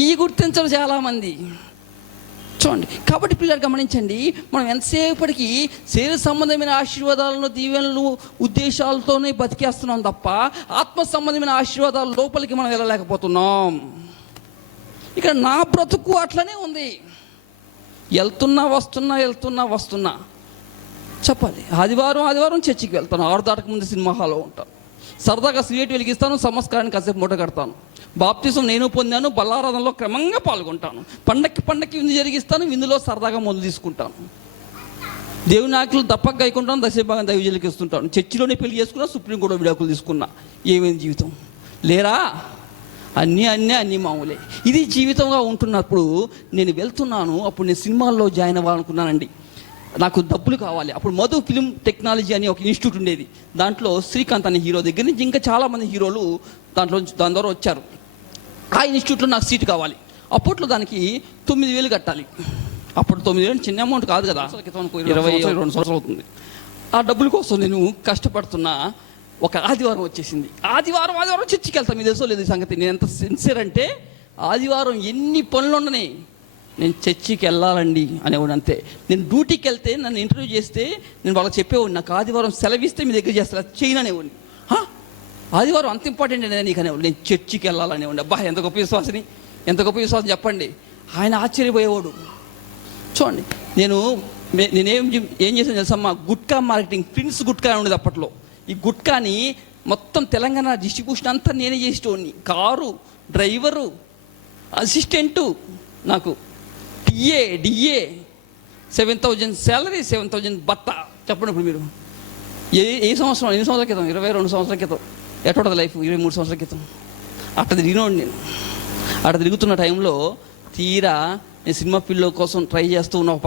ఇవి గుర్తించరు చాలామంది. చూడండి, కాబట్టి పిల్లలు గమనించండి, మనం ఎంతసేపటికి శరీర సంబంధమైన ఆశీర్వాదాలను, దీవెనలు, ఉద్దేశాలతోనే బతికేస్తున్నాం తప్ప ఆత్మ సంబంధమైన ఆశీర్వాదాల లోపలికి మనం వెళ్ళలేకపోతున్నాం. ఇక్కడ నా బ్రతుకు అట్లనే ఉంది, వెళ్తున్నా వస్తున్నా చెప్పాలి. ఆదివారం చర్చికి వెళ్తాను, 6 దాటక ముందు సినిమా హాల్లో ఉంటాను, సరదాగా సిగరెట్ వెలిగిస్తాను, సంస్కారానికి కాసేపు మూట కడతాను, బాప్తిసం నేను పొందాను, బల్లారాధనలో క్రమంగా పాల్గొంటాను, పండక్కి విందు జరిగిస్తాను, విందులో సరదాగా మందు తీసుకుంటాను, దేవుని ఆకులు తప్పక గైకుంటాను, దశభాగం దైవజనులకు ఇస్తుంటాను, చర్చిలోనే పెళ్లి చేసుకున్నా, సుప్రీంకోర్టులో విడాకులు తీసుకున్నా. ఏమైంది జీవితం? లేరా? అన్నీ మామూలే. ఇది జీవితంగా ఉంటున్నప్పుడు నేను వెళ్తున్నాను. అప్పుడు నేను సినిమాల్లో జాయిన్ అవ్వాలనుకున్నానండి. నాకు డబ్బులు కావాలి. అప్పుడు మధు ఫిలిం టెక్నాలజీ అని ఒక ఇన్స్టిట్యూట్ ఉండేది. దాంట్లో శ్రీకాంత్ అనే హీరో దగ్గర నుంచి ఇంకా చాలామంది హీరోలు దాని ద్వారా వచ్చారు. ఆ ఇన్స్టిట్యూట్లో నాకు సీటు కావాలి. అప్పట్లో దానికి 9,000 కట్టాలి. అప్పుడు 9,000 చిన్న అమౌంట్ కాదు కదా, 22 సంవత్సరాలు అవుతుంది. ఆ డబ్బుల కోసం నేను కష్టపడుతున్నా. ఒక ఆదివారం వచ్చేసింది. ఆదివారం చర్చికి వెళ్తాను. మీకు తెలుసో లేదు ఈ సంగతి. నేను ఎంత సిన్సియర్ అంటే, ఆదివారం ఎన్ని పనులు ఉండని నేను చర్చికి వెళ్ళాలండి అనేవాడు అంతే. నేను డ్యూటీకి వెళ్తే నన్ను ఇంటర్వ్యూ చేస్తే నేను వాళ్ళకి చెప్పేవాడిని, నాకు ఆదివారం సెలవిస్తే మీ దగ్గర చేస్తారు, చేయను అనేవాడిని. ఆదివారం అంత ఇంపార్టెంట్ అనేది నీకు అనేవాడు. నేను చర్చికి వెళ్ళాలనేవాడిని. అబ్బా ఎంత గొప్ప విశ్వాసం చెప్పండి. ఆయన ఆశ్చర్యపోయేవాడు. చూడండి, ఏం చేశాను తెలుసా, మా గుట్కా మార్కెటింగ్, ప్రిన్స్ గుట్కా ఉండేది అప్పట్లో. ఈ గుట్కాని మొత్తం తెలంగాణ డిస్ట్రిబ్యూషన్ అంతా నేనే చేసేవాడిని. కారు, డ్రైవరు, అసిస్టెంటు, నాకు డిఏ, 7,000 శాలరీ, 7,000 బత్త. చెప్పండి ఇప్పుడు మీరు ఎన్ని సంవత్సరాల క్రితం? 22 సంవత్సరాల క్రితం. ఎటువంటి లైఫ్? 23 సంవత్సరాల క్రితం. అట్లా తిరిగినోడు నేను. అట్లా తిరుగుతున్న టైంలో తీరా నేను సినిమా ఫీల్డ్ కోసం ట్రై చేస్తూ ఉన్న ఒక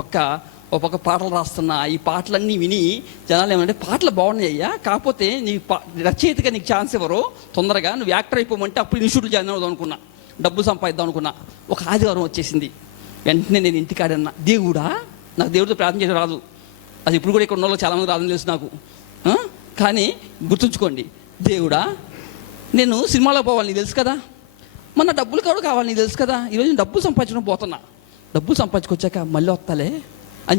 పక్క పాటలు రాస్తున్నా. ఈ పాటలన్నీ విని జనాలు ఏమంటే, పాటలు బాగున్నాయి అయ్యా, కాకపోతే నీ రచయితగా నీకు ఛాన్స్ ఎవరో, తొందరగా నువ్వు యాక్టర్ అయిపోమంటే అప్పుడు ఇన్స్టిట్యూట్ జాయిన్ అవుదాం అనుకున్నా, డబ్బులు సంపాదిద్దాం అనుకున్నా. ఒక ఆదివారం వచ్చేసింది. వెంటనే నేను ఇంటికాడన్నా, దేవుడా, నాకు దేవుడితో ప్రార్థన చేయడం రాదు. అది ఇప్పుడు కూడా ఇక్కడ ఉన్న వాళ్ళు చాలామంది రాదని తెలుసు నాకు. కానీ గుర్తుంచుకోండి, దేవుడా, నేను సినిమాలో పోవాలి నీకు తెలుసు కదా, మన డబ్బులు కూడా కావాలి నీకు తెలుసు కదా, ఈరోజు నేను డబ్బులు సంపాదించడం పోతున్నా, డబ్బులు సంపాదించుకొచ్చాక మళ్ళీ వస్తాలే అని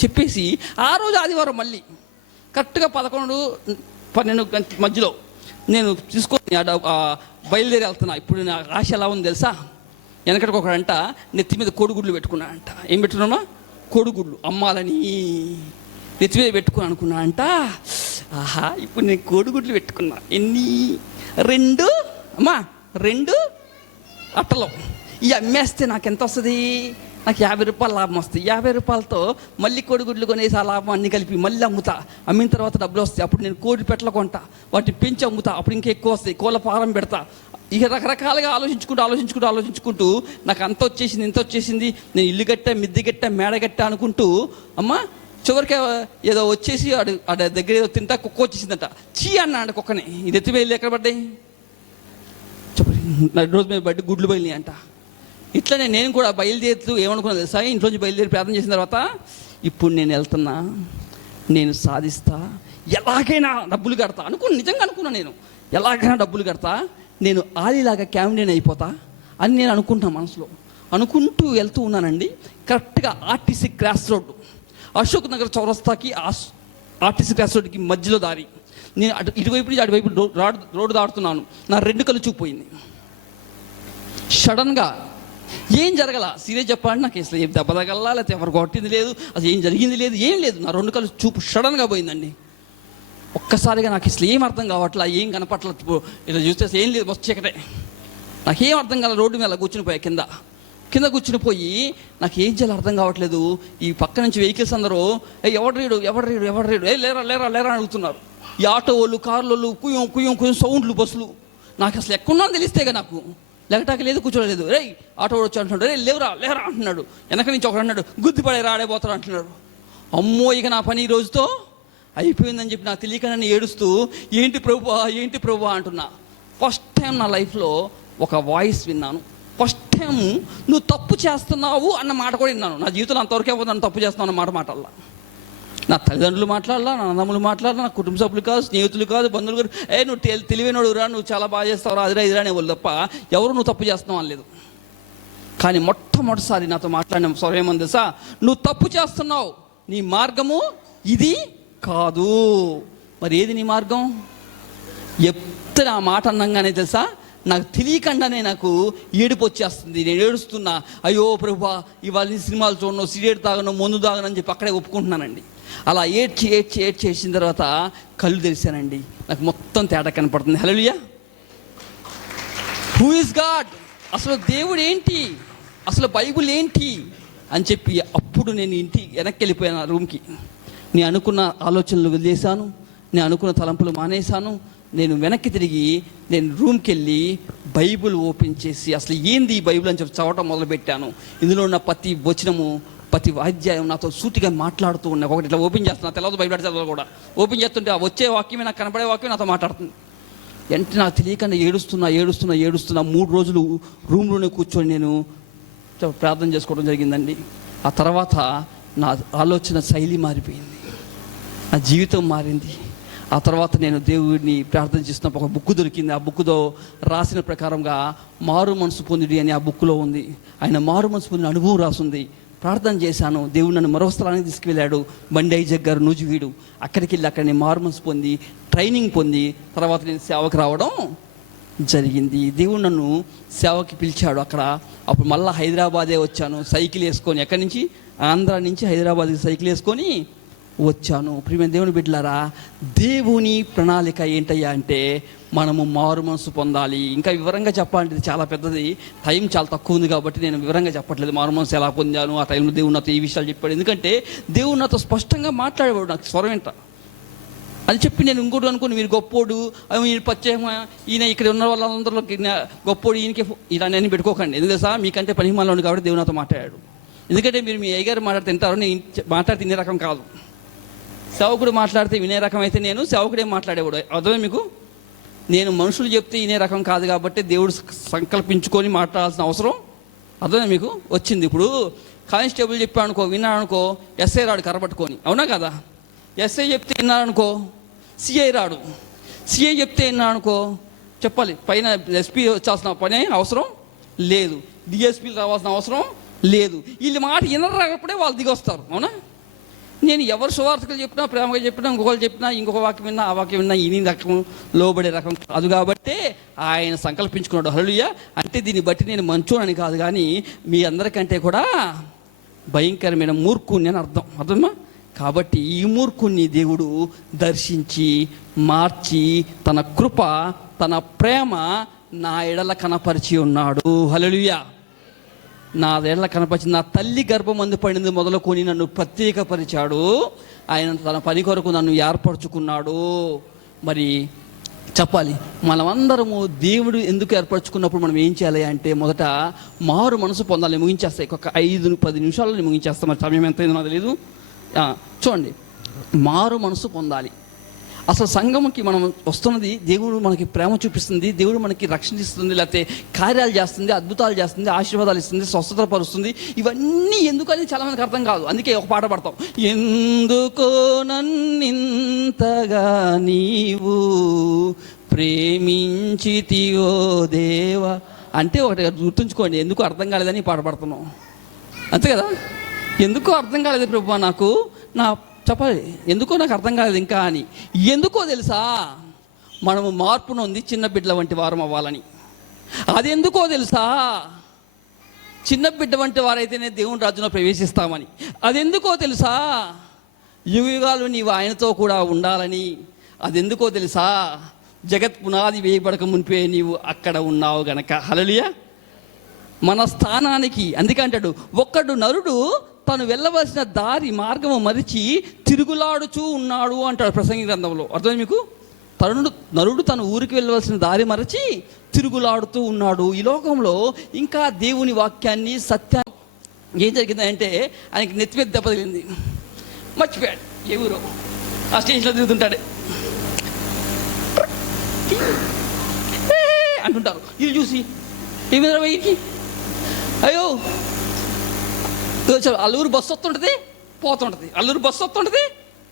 చెప్పేసి ఆ రోజు ఆదివారం మళ్ళీ కరెక్ట్గా 11-12 గంటల మధ్యలో నేను తీసుకొని బయలుదేరి వెళ్తున్నా. ఇప్పుడు నా ఆశ ఎలా ఉంది తెలుసా? వెనకటికి ఒకడంట నెత్తి మీద కోడిగుడ్లు పెట్టుకున్నాడంట. ఏం పెట్టుకున్నామా? కోడిగుడ్లు అమ్మాలని నెత్తి మీద పెట్టుకుని అనుకున్నా అంట. ఆహా, ఇప్పుడు నేను కోడిగుడ్లు పెట్టుకున్నా. ఎన్ని? 2 అట్టలో. ఇవి అమ్మేస్తే నాకు ఎంత వస్తుంది? నాకు 50 రూపాయలు లాభం వస్తాయి. 50 రూపాయలతో మళ్ళీ కోడిగుడ్లు కొనేసి ఆ లాభం అన్నీ కలిపి మళ్ళీ అమ్ముతా. అమ్మిన తర్వాత డబ్బులు వస్తాయి. అప్పుడు నేను కోడి పెట్టలు కొంటా, వాటిని పెంచి అమ్ముతా. అప్పుడు ఇంకా ఎక్కువ వస్తాయి. కోళ్ళ ఫారం పెడతా. ఇక రకరకాలుగా ఆలోచించుకుంటూ నాకు అంత వచ్చేసింది, ఇంత వచ్చేసింది, నేను ఇల్లు కట్టా, మిద్ది కట్టా, మేడ కట్టా అనుకుంటూ అమ్మ చివరికి ఏదో వచ్చేసి ఆడ దగ్గర ఏదో తింటా కుక్క వచ్చేసిందట. చీ అన్నాడు కుక్కని. ఇది ఎత్తి బయలు ఎక్కడ పడ్డాయి? చెప్పండి, రోజు మీద బట్టి గుడ్లు బయలుని అంట. ఇట్లనే నేను కూడా బయలుదేరుతూ ఏమనుకున్నా తెలుసా? ఇంట్లోంచి బయలుదేరి ప్రార్థన చేసిన తర్వాత, ఇప్పుడు నేను వెళ్తున్నా, నేను సాధిస్తా, ఎలాగైనా డబ్బులు కడతా నిజంగా అనుకున్నా. నేను ఎలాగైనా డబ్బులు కడతా, నేను ఆలీలాగా క్యామిడియన్ అయిపోతా అని నేను అనుకుంటున్నా మనసులో. అనుకుంటూ వెళ్తూ ఉన్నానండి. కరెక్ట్గా RTC cross road, Ashok Nagar చౌరస్తాకి ఆర్టీసీ క్రాస్ రోడ్డుకి మధ్యలో దారి. నేను ఇటువైపు నుంచి అటువైపు రోడ్డు దాడుతున్నాను. నా 2 కళ్ళు చూపుపోయింది. సడన్గా ఏం జరగల, సీరియస్ చెప్పండి, నాకు అసలు ఏం దెబ్బ తగలా, లేకపోతే ఎవరు కొట్టింది లేదు, అసలు ఏం జరిగింది లేదు, ఏం లేదు. నా 2 కళ్ళు చూపు సడన్గా పోయిందండి. ఒక్కసారిగా నాకు అసలు ఏం అర్థం కావట్లా, ఏం కనపట్ల. ఇలా చూస్తే ఏం లేదు, మొత్తం చీకటే. నాకేం అర్థం కాల. రోడ్డు మీద కూర్చుని పోయా కింద. కింద కూర్చుని పోయి నాకు ఏం చేయాలో అర్థం కావట్లేదు. ఈ పక్క నుంచి వెహికల్స్ అందరూ ఎవరు రీడు లేరా లేరా లేరా అడుగుతున్నారు. ఈ ఆటో వాళ్ళు, కార్ల వాళ్ళు కుయ్యం సౌండ్లు, బస్సులు. నాకు అసలు ఎక్కడున్నా తెలిస్తేగా నాకు లెగటాకి లేదు, కూర్చోలేదు. రే ఆటో వాడు వచ్చి అంటున్నాడు, రే లేవరా లేరా అంటున్నాడు. వెనక నుంచి ఒకడు అన్నాడు, గుద్దిపడే రాడైపోతాడు అంటున్నాడు. అమ్మో ఇక నా పని ఈ రోజుతో అయిపోయిందని చెప్పి నాకు తెలియక నన్ను ఏడుస్తూ ఏంటి ప్రభువా అంటున్నా. ఫస్ట్ టైం నా లైఫ్లో ఒక వాయిస్ విన్నాను. ఫస్ట్ టైం నువ్వు తప్పు చేస్తున్నావు అన్న మాట కూడా విన్నాను. నా జీవితంలో అంతవరకే నన్ను తప్పు చేస్తున్నావు అన్న మాట్లాడాల. నా తల్లిదండ్రులు మాట్లాడాలా, నా అన్నములు మాట్లాడాలా, నా కుటుంబ సభ్యులు కాదు, స్నేహితులు కాదు, బంధువులు కాదు. నువ్వు తెలివైనడు రా, నువ్వు చాలా బాగా చేస్తావు, అదిరా అనే వాళ్ళు తప్ప ఎవరు నువ్వు తప్పు చేస్తున్నావు అనలేదు. కానీ మొట్టమొదటిసారి నాతో మాట్లాడిన స్వరం ఏమని తెలుసా? నువ్వు తప్పు చేస్తున్నావు, నీ మార్గము ఇది కాదు. మరి ఏది నీ మార్గం? ఎప్పుడు ఆ మాట అన్నంగానే తెలుసా, నాకు తెలియకుండానే నాకు ఏడుపు వచ్చేస్తుంది. నేను ఏడుస్తున్నా, అయ్యో ప్రభువా ఇవాళ నీ సినిమాలు చూడను, సిగరెట్ తాగను, మందు తాగను అని చెప్పి అక్కడే ఒప్పుకుంటున్నానండి. అలా ఏడ్చేసిన తర్వాత కళ్ళు తెరిచానండి. నాకు మొత్తం తేడా కనపడుతుంది. హల్లెలూయా. Who is God? అసలు దేవుడు ఏంటి, అసలు బైబుల్ ఏంటి అని చెప్పి అప్పుడు నేను ఇంటికి వెనక్కి వెళ్ళిపోయాను, రూమ్కి. నేను అనుకున్న ఆలోచనలు వదిలేశాను, నేను అనుకున్న తలంపులు మానేశాను. నేను వెనక్కి తిరిగి నేను రూమ్కి వెళ్ళి బైబుల్ ఓపెన్ చేసి అసలు ఏంది ఈ బైబుల్ అని చెప్పి చదవటం మొదలుపెట్టాను. ఇందులో ఉన్న ప్రతి వచనము, ప్రతి వాద్యాయం నాతో సూటిగా మాట్లాడుతూ ఉన్నాయి. ఒకటి ఇట్లా ఓపెన్ చేస్తున్నా, తెలవదు బైబిల్ చదవాలి కూడా. ఓపెన్ చేస్తుంటే ఆ వచ్చే వాక్యమే, నాకు కనపడే వాక్యం నాతో మాట్లాడుతుంది. వెంటనే నాకు తెలియకుండా ఏడుస్తున్నా 3 రోజులు రూమ్లోనే కూర్చొని నేను ప్రార్థన చేసుకోవడం జరిగిందండి. ఆ తర్వాత నా ఆలోచన శైలి మారిపోయింది, నా జీవితం మారింది. ఆ తర్వాత నేను దేవుడిని ప్రార్థన చేస్తున్నప్పుడు ఒక బుక్ దొరికింది. ఆ బుక్లో రాసిన ప్రకారంగా మారు మనసు పొందిడి అని ఆ బుక్లో ఉంది. ఆయన మారు మనసు పొందిన అనుభవం రాసింది. ప్రార్థన చేశాను, దేవుడు నన్ను మరో స్థలానికి తీసుకువెళ్ళాడు. బండి ఐజక్ గారు, నూజివీడు. అక్కడికి వెళ్ళి అక్కడ నేను మారు మనసు పొంది ట్రైనింగ్ పొంది తర్వాత నేను సేవకు రావడం జరిగింది. దేవుడు నన్ను సేవకి పిలిచాడు అక్కడ. అప్పుడు మళ్ళీ హైదరాబాదే వచ్చాను సైకిల్ వేసుకొని. ఎక్కడి నుంచి? ఆంధ్ర నుంచి హైదరాబాద్కి సైకిల్ వేసుకొని వచ్చాను. ప్రియమైన దేవుని బిడ్డలారా, దేవుని ప్రణాళిక ఏంటయ్యా అంటే మనము మారు మనసు పొందాలి. ఇంకా వివరంగా చెప్పాలంటే చాలా పెద్దది, టైం చాలా తక్కువ ఉంది కాబట్టి నేను వివరంగా చెప్పట్లేదు. మారు మనసు ఎలా పొందాను, ఆ టైంలో దేవుడు నాతో ఈ విషయాలు చెప్పాడు. ఎందుకంటే దేవుడు నాతో స్పష్టంగా మాట్లాడేవాడు, నాకు స్వరం ఏంట అని చెప్పి నేను ఇంకోటి అనుకుని మీరు గొప్పోడు, ఈయన ప్రత్యేకంగా ఈయన ఇక్కడ ఉన్న వాళ్ళందరిలో గొప్పోడు, ఈయనకి ఇలా నేను పెట్టుకోకండి. ఎందుకంటే సార్ మీకంటే పనిమాలలో ఉంది కాబట్టి దేవుడు నాతో మాట్లాడాడు. ఎందుకంటే మీరు మీ అయ్యగారు మాట్లాడితే తింటారు, నేను మాట్లాడితే ఇన్ని రకం కాదు. సేవకుడు మాట్లాడితే వినే రకం అయితే నేను సేవకుడే మాట్లాడేవాడు. అర్థమే మీకు? నేను మనుషులు చెప్తే వినే రకం కాదు కాబట్టి దేవుడు సంకల్పించుకొని మాట్లాడాల్సిన అవసరం అర్థమే మీకు వచ్చింది. ఇప్పుడు కానిస్టేబుల్ చెప్పాడు అనుకో, విన్నాడు అనుకో, ఎస్ఐ రాడు కర్రబట్టుకొని, అవునా కదా? ఎస్ఐ చెప్తే విన్నాడు అనుకో, సిఐ రాడు. సిఐ చెప్తే విన్నాడు అనుకో, చెప్పాలి, పైన ఎస్పీ వచ్చాల్సిన పని అవసరం లేదు, డిఎస్పీలు రావాల్సిన అవసరం లేదు. వీళ్ళు మాట వినరాకపోతే వాళ్ళు దిగొస్తారు, అవునా? నేను ఎవరు సువార్తకులు చెప్పినా, ప్రేమగా చెప్పినా, ఇంకొకరు చెప్పినా, ఇంకొక వాక్యం విన్నా, ఆ వాక్యం విన్నా ఇని రకం లోబడే రకం కాదు. కాబట్టి ఆయన సంకల్పించుకున్నాడు. హల్లెలూయా. అంటే దీన్ని బట్టి నేను మంచోనని కాదు, కానీ మీ అందరికంటే కూడా భయంకరమైన మూర్ఖుని అని అర్థమా? కాబట్టి ఈ మూర్ఖుని దేవుడు దర్శించి మార్చి తన కృప, తన ప్రేమ నా ఎడల కనపరిచి ఉన్నాడు. హల్లెలూయా. నా ఎడల కనపరిచి నా తల్లి గర్భమందు పడింది మొదలుకొని నన్ను ప్రత్యేకపరిచాడు. ఆయన తన పని కొరకు నన్ను ఏర్పరచుకున్నాడు. మరి చెప్పాలి, మనమందరము దేవుడు ఎందుకు ఏర్పరచుకున్నప్పుడు మనం ఏం చేయాలి అంటే మొదట మారు మనసు పొందాలి. ముగించేస్తాయి, ఒక 5-10 నిమిషాల్లో ముగించేస్తాం. మరి సమయం ఎంత అయిందో నాకు తెలియదు. చూడండి, మారు మనసు పొందాలి. అసలు సంఘంకి మనం వస్తున్నది, దేవుడు మనకి ప్రేమ చూపిస్తుంది, దేవుడు మనకి రక్షణ ఇస్తుంది, లేకపోతే కార్యాలు చేస్తుంది, అద్భుతాలు చేస్తుంది, ఆశీర్వాదాలు ఇస్తుంది, స్వస్థత పరుస్తుంది. ఇవన్నీ ఎందుకని చాలామందికి అర్థం కాదు. అందుకే ఒక పాట పాడతాం, ఎందుకో నన్నింతగా నీవు ప్రేమించితివో దేవా అంటే ఒకటి గుర్తుంచుకోండి, ఎందుకు అర్థం కాలేదని పాట పాడుతున్నాం, అంతే కదా? ఎందుకో అర్థం కాలేదు ప్రభువా నాకు, నా చెప్పాలి ఎందుకో నాకు అర్థం కాలేదు ఇంకా అని. ఎందుకో తెలుసా? మనము మార్పు నొంది చిన్న బిడ్డల వంటి వారం అవ్వాలని. అది ఎందుకో తెలుసా? చిన్న బిడ్డ వంటి వారైతేనే దేవుని రాజ్యంలో ప్రవేశిస్తామని. అది ఎందుకో తెలుసా? యుగాలు నీవు ఆయనతో కూడా ఉండాలని. అది ఎందుకో తెలుసా? జగత్ పునాది వేయబడక మునిపే నీవు అక్కడ ఉన్నావు గనక. హల్లెలూయా. మన స్థానానికి. అందుకే అంటాడు, ఒక్కడు నరుడు తను వెళ్ళవలసిన దారి మార్గము మరిచి తిరుగులాడుచూ ఉన్నాడు అంటాడు ప్రసంగి గ్రంథంలో. అర్థమైంది మీకు? నరుడు తన ఊరికి వెళ్ళవలసిన దారి మరచి తిరుగులాడుతూ ఉన్నాడు. ఈ లోకంలో ఇంకా దేవుని వాక్యాన్ని, సత్యాన్ని. ఏం జరిగిందంటే ఆయనకి నెత్తి మీద దెబ్బ తగిలింది, మర్చిపోయాడు ఎవరో ఆ స్టేషన్లో తిరుగుతుంటాడు అంటుంటారు. వీళ్ళు చూసి ఏమిరా వెయ్యికి, అయ్యో అల్లూరు బస్సు వస్తుంటుంది పోతుంటుంది, అల్లూరు బస్సు వస్తుంటుంది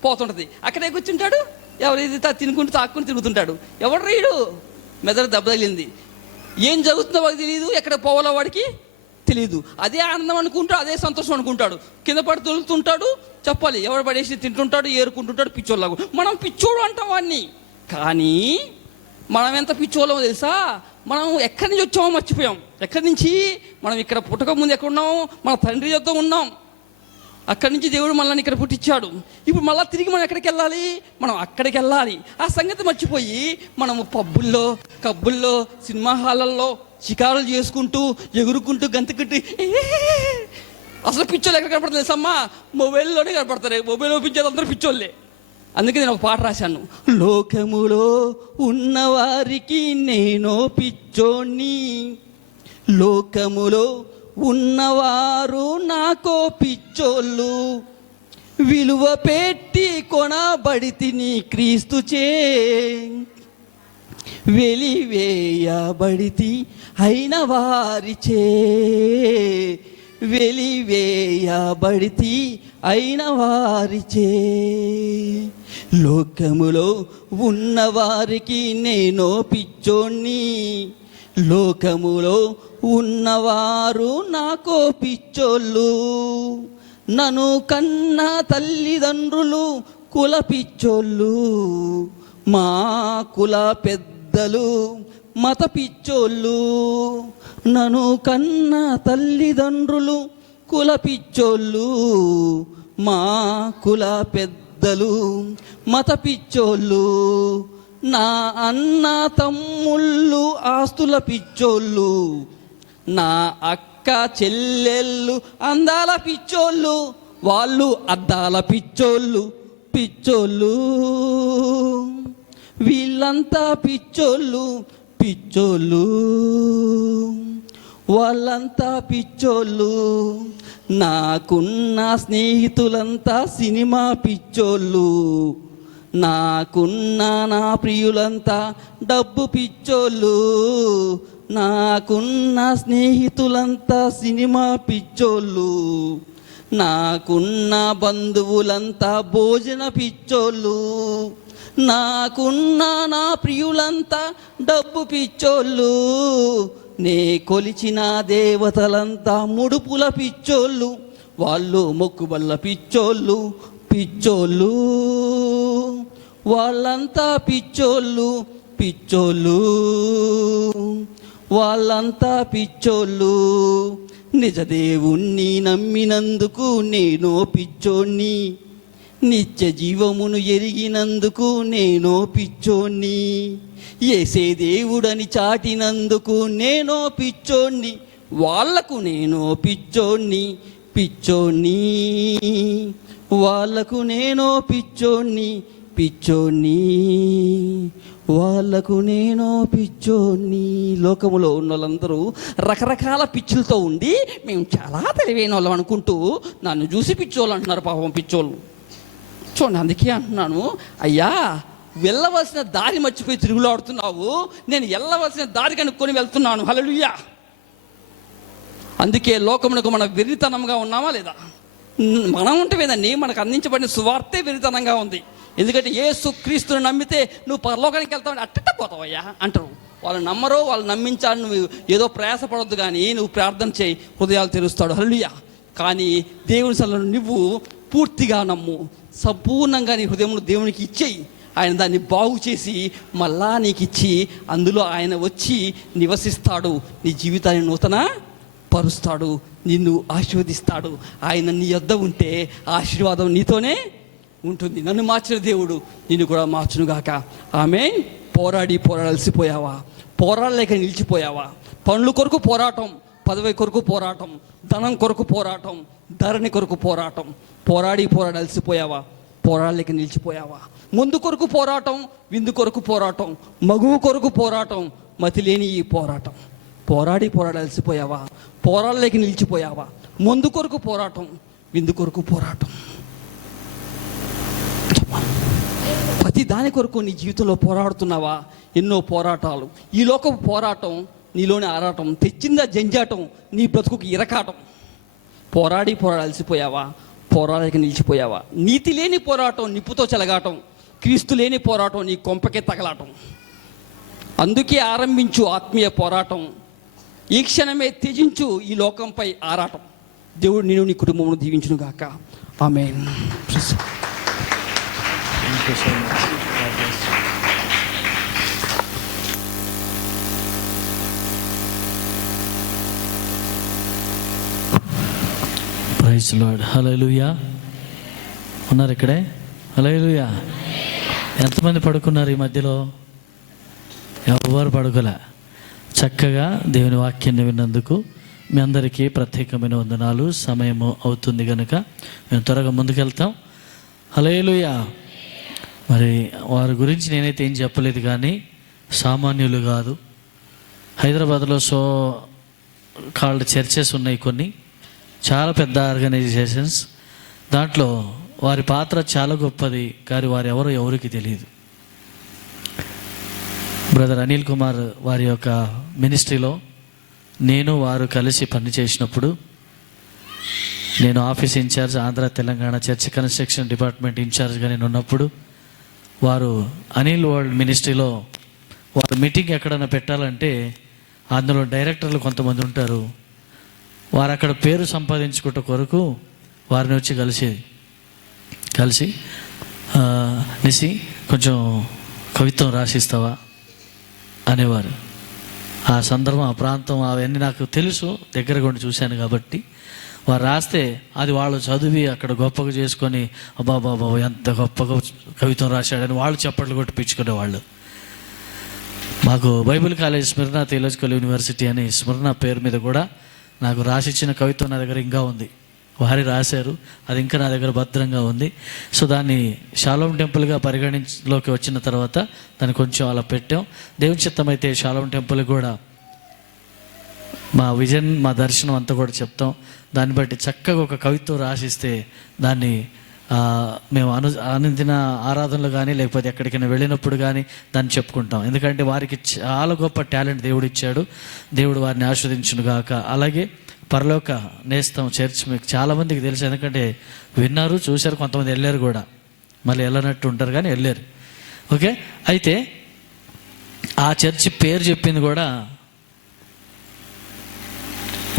పోతుంటుంది. అక్కడే కూర్చుంటాడు, ఎవరైతే తినుకుంటూ తాక్కుని తిరుగుతుంటాడు. ఎవడు రీడు మెదడు దెబ్బ తగిలింది. ఏం జరుగుతుందో వాడికి తెలియదు, ఎక్కడ పోవాలో వాడికి తెలియదు. అదే ఆనందం అనుకుంటాడు, అదే సంతోషం అనుకుంటాడు. కింద పడి తొలుతుంటాడు, చెప్పాలి ఎవడు పడేసి తింటుంటాడు, ఏరుకుంటుంటాడు పిచ్చోళ్ళకు. మనం పిచ్చోడు అంటాం వాడిని. కానీ మనం ఎంత పిచ్చోళ్ళమో తెలుసా? మనం ఎక్కడి నుంచి వచ్చామో మర్చిపోయాం. ఎక్కడి నుంచి? మనం ఇక్కడ పుట్టక ముందు ఎక్కడ ఉన్నాము? మన తండ్రి యొద్ద ఉన్నాం. అక్కడి నుంచి దేవుడు మనల్ని ఇక్కడ పుట్టించాడు. ఇప్పుడు మళ్ళీ తిరిగి మనం ఎక్కడికి వెళ్ళాలి? మనం అక్కడికి వెళ్ళాలి. ఆ సంగతి మర్చిపోయి మనము పబ్బుల్లో, కబ్బుల్లో, సినిమా హాలల్లో షికారులు చేసుకుంటూ, ఎగురుకుంటూ, గంతుకుంటూ, అసలు పిచ్చోళ్ళు ఎక్కడ కనపడతారు తెలుసమ్మా? మొబైల్లోనే కనపడతారు. మొబైల్ ఓపించేది అందరూ పిచ్చోళ్ళే. అందుకే నేను ఒక పాట రాశాను, లోకములో ఉన్నవారికి నేను పిచ్చోణ్ణి, లోకములో ఉన్నవారు నాకో పిచ్చోళ్ళు, విలువ పెట్టి కొనబడితిని క్రీస్తుచే, వెలివేయబడితి అయిన వారిచే, వెలివేయబడితి అయిన వారిచే, లోకములో ఉన్నవారికి నేను పిచ్చోణ్ణి, లోకములో ఉన్నవారు నాకో పిచ్చోళ్ళు, నన్ను కన్న తల్లిదండ్రులు కుల పిచ్చోళ్ళు, మా కుల పెద్దలు మత పిచ్చోళ్ళు, నన్ను కన్న తల్లిదండ్రులు కుల పిచ్చోళ్ళు, మా కుల పెద్దలు మత పిచ్చోళ్ళు, నా అన్న తమ్ముళ్ళు ఆస్తుల పిచ్చోళ్ళు, నా అక్క చెల్లెళ్ళు అందాల పిచ్చోళ్ళు, వాళ్ళు అద్దాల పిచ్చోళ్ళు, పిచ్చోళ్ళు వీళ్ళంతా పిచ్చోళ్ళు, పిచ్చోళ్ళు వాళ్ళంతా పిచ్చోళ్ళు, నాకున్న స్నేహితులంతా సినిమా పిచ్చోళ్ళు, నాకున్న నా ప్రియులంతా డబ్బు పిచ్చోళ్ళు, నాకున్న స్నేహితులంతా సినిమా పిచ్చోళ్ళు, నాకున్న బంధువులంతా భోజన పిచ్చోళ్ళు, నాకున్న నా ప్రియులంతా డబ్బు పిచ్చోళ్ళు, నే కొలిచిన దేవతలంతా ముడుపుల పిచ్చోళ్ళు, వాళ్ళు మొక్కుబల్ల పిచ్చోళ్ళు, పిచ్చోళ్ళు వాళ్ళంతా పిచ్చోళ్ళు, పిచ్చోళ్ళు వాళ్ళంతా పిచ్చోళ్ళు, నిజదేవుణ్ణి నమ్మినందుకు నేను పిచ్చోణ్ణి, నిత్య జీవమును ఎరిగినందుకు నేను పిచ్చోణ్ణి, యేసే దేవుడని చాటినందుకు నేను పిచ్చోణ్ణి, వాళ్లకు నేను పిచ్చోణ్ణి, పిచ్చోణ్ణి వాళ్లకు నేను పిచ్చోణ్ణి, పిచ్చోణ్ణి వాళ్లకు నేను పిచ్చోణ్ణి. లోకములో ఉన్న వాళ్ళందరూ రకరకాల పిచ్చులతో ఉండి మేము చాలా తెలివైన వాళ్ళం అనుకుంటూ నన్ను చూసి పిచ్చోళ్ళు అంటున్నారు. పాపం పిచ్చోళ్ళు చూడండి. అందుకే అంటున్నాను, అయ్యా వెళ్ళవలసిన దారి మర్చిపోయి తిరుగులాడుతున్నావు, నేను వెళ్ళవలసిన దారి కనుక్కొని వెళ్తున్నాను. హల్లెలూయా. అందుకే లోకమునకు మనం వెర్రితనంగా ఉన్నామా లేదా? మనం ఉంటేదండి, మనకు అందించబడిన సువార్తే వెర్రితనంగా ఉంది. ఎందుకంటే యేసు క్రీస్తుని నమ్మితే నువ్వు పరలోకానికి వెళ్తావు, అట్ట పోతావయ్యా అంటారు. వాళ్ళు నమ్మరో, వాళ్ళు నమ్మించాలని నువ్వు ఏదో ప్రయాసపడవద్దు, కానీ నువ్వు ప్రార్థన చేయి, హృదయాలు తెరుస్తాడు. హల్లెలూయా. కానీ దేవుని సన్నిధిలో నువ్వు పూర్తిగా నమ్ము, సంపూర్ణంగా నీ హృదయంలో దేవునికి ఇచ్చేయి. ఆయన దాన్ని బాగు చేసి మళ్ళా నీకు ఇచ్చి అందులో ఆయన వచ్చి నివసిస్తాడు, నీ జీవితాన్ని నూతన పరుస్తాడు, నిన్ను ఆశీర్వదిస్తాడు. ఆయన నీ యొద్ద ఉంటే ఆశీర్వాదం నీతోనే ఉంటుంది. నన్ను మార్చిన దేవుడు నిన్ను కూడా మార్చునుగాక. ఆమేన్. పోరాడి అలసిపోయావా? పోరాడలేక నిలిచిపోయావా? పనుల కొరకు పోరాటం, పదవి కొరకు పోరాటం, ధనం కొరకు పోరాటం, ధరణి కొరకు పోరాటం. పోరాడి అలసిపోయావా? పోరాడలేక నిలిచిపోయావా? ముందు కొరకు పోరాటం, విందు కొరకు పోరాటం, మగువు కొరకు పోరాటం, మతిలేని ఈ పోరాటం. పోరాడి అలసిపోయావా? పోరాడలేక నిలిచిపోయావా? ముందు కొరకు పోరాటం, విందు కొరకు పోరాటం. ప్రతి దాని కొరకు నీ జీవితంలో పోరాడుతున్నావా? ఎన్నో పోరాటాలు. ఈ లోకపు పోరాటం నీలోని ఆరాటం, తెచ్చిందా జంజాటం, నీ బ్రతుకుకి ఇరకాటం. పోరాడి అలసిపోయావా? పోరాడలేక నిలిచిపోయావా? నీతి లేని పోరాటం నిప్పుతో చెలగాటం, క్రీస్తు లేని పోరాటం నీ కొంపకే తగలాటం. అందుకే ఆరంభించు ఆత్మీయ పోరాటం, ఈ క్షణమే త్యజించు ఈ లోకంపై ఆరాటం. దేవుడు నేను నీ కుటుంబమును దీవించును గాక. ఆమేన్. Praise lord. హల్లెలూయా. ఉన్నారు ఇక్కడే? హల్లెలూయా. ఎంతమంది పడుకున్నారు ఈ మధ్యలో? ఎవరు పడుకోలే. చక్కగా దేవుని వాక్యాన్ని విన్నందుకు మీ అందరికీ ప్రత్యేకమైన వందనాలు. సమయము అవుతుంది కనుక మేము త్వరగా ముందుకెళ్తాం. హల్లెలూయా. మరి వారి గురించి నేనైతే ఏం చెప్పలేదు, కానీ సామాన్యులు కాదు. హైదరాబాద్లో కాల్డ్ చర్చెస్ ఉన్నాయి, కొన్ని చాలా పెద్ద ఆర్గనైజేషన్స్. దాంట్లో వారి పాత్ర చాలా గొప్పది, కానీ వారు ఎవరికి తెలియదు. బ్రదర్ అనిల్ కుమార్ వారి యొక్క మినిస్ట్రీలో నేను వారు కలిసి పనిచేసినప్పుడు, నేను office incharge, Andhra Telangana church construction department ఇన్ఛార్జ్గా నేను ఉన్నప్పుడు, వారు అనిల్ వరల్డ్ మినిస్ట్రీలో వారు మీటింగ్ ఎక్కడైనా పెట్టాలంటే అందులో డైరెక్టర్లు కొంతమంది ఉంటారు. వారు అక్కడ పేరు సంపాదించుకుంట కొరకు వారిని వచ్చి కలిసి నిసి కొంచెం కవిత్వం రాసిస్తావా అనేవారు. ఆ సందర్భం, ఆ ప్రాంతం, అవన్నీ నాకు తెలుసు, దగ్గరగా ఉండి చూశాను కాబట్టి. వారు రాస్తే అది వాళ్ళు చదివి అక్కడ గొప్పగా చేసుకొని అబ్బాబా ఎంత గొప్పగా కవిత్వం రాశాడని వాళ్ళు చప్పట్లు కొట్టి పిచ్చుకునేవాళ్ళు. మాకు Bible college Smyrna theological university అని స్మిర్నా పేరు మీద కూడా నాకు రాసిచ్చిన కవిత్వం నా దగ్గర ఇంకా ఉంది. వారి రాశారు, అది ఇంకా నా దగ్గర భద్రంగా ఉంది. సో దాన్ని షాలోమ్ టెంపుల్గా పరిగణించలోకి వచ్చిన తర్వాత దాన్ని కొంచెం అలా పెట్టాం. దేవుని చిత్తం అయితే షాలోమ్ టెంపుల్ కూడా మా విజన్, మా దర్శనం అంతా కూడా చెప్తాం. దాన్ని బట్టి చక్కగా ఒక కవిత్వం రాసిస్తే దాన్ని మేము అనుదిన ఆరాధనలు కానీ లేకపోతే ఎక్కడికైనా వెళ్ళినప్పుడు కానీ దాన్ని చెప్పుకుంటాం. ఎందుకంటే వారికి చాలా గొప్ప టాలెంట్ దేవుడు ఇచ్చాడు. దేవుడు వారిని ఆస్వాదించును గాక. అలాగే పరలోక నేస్తం చర్చ్ మీకు చాలామందికి తెలుసు, ఎందుకంటే విన్నారు, చూశారు, కొంతమంది వెళ్ళారు కూడా. మళ్ళీ వెళ్ళనట్టు ఉంటారు కానీ వెళ్ళారు. ఓకే. అయితే ఆ చర్చి పేరు చెప్పింది కూడా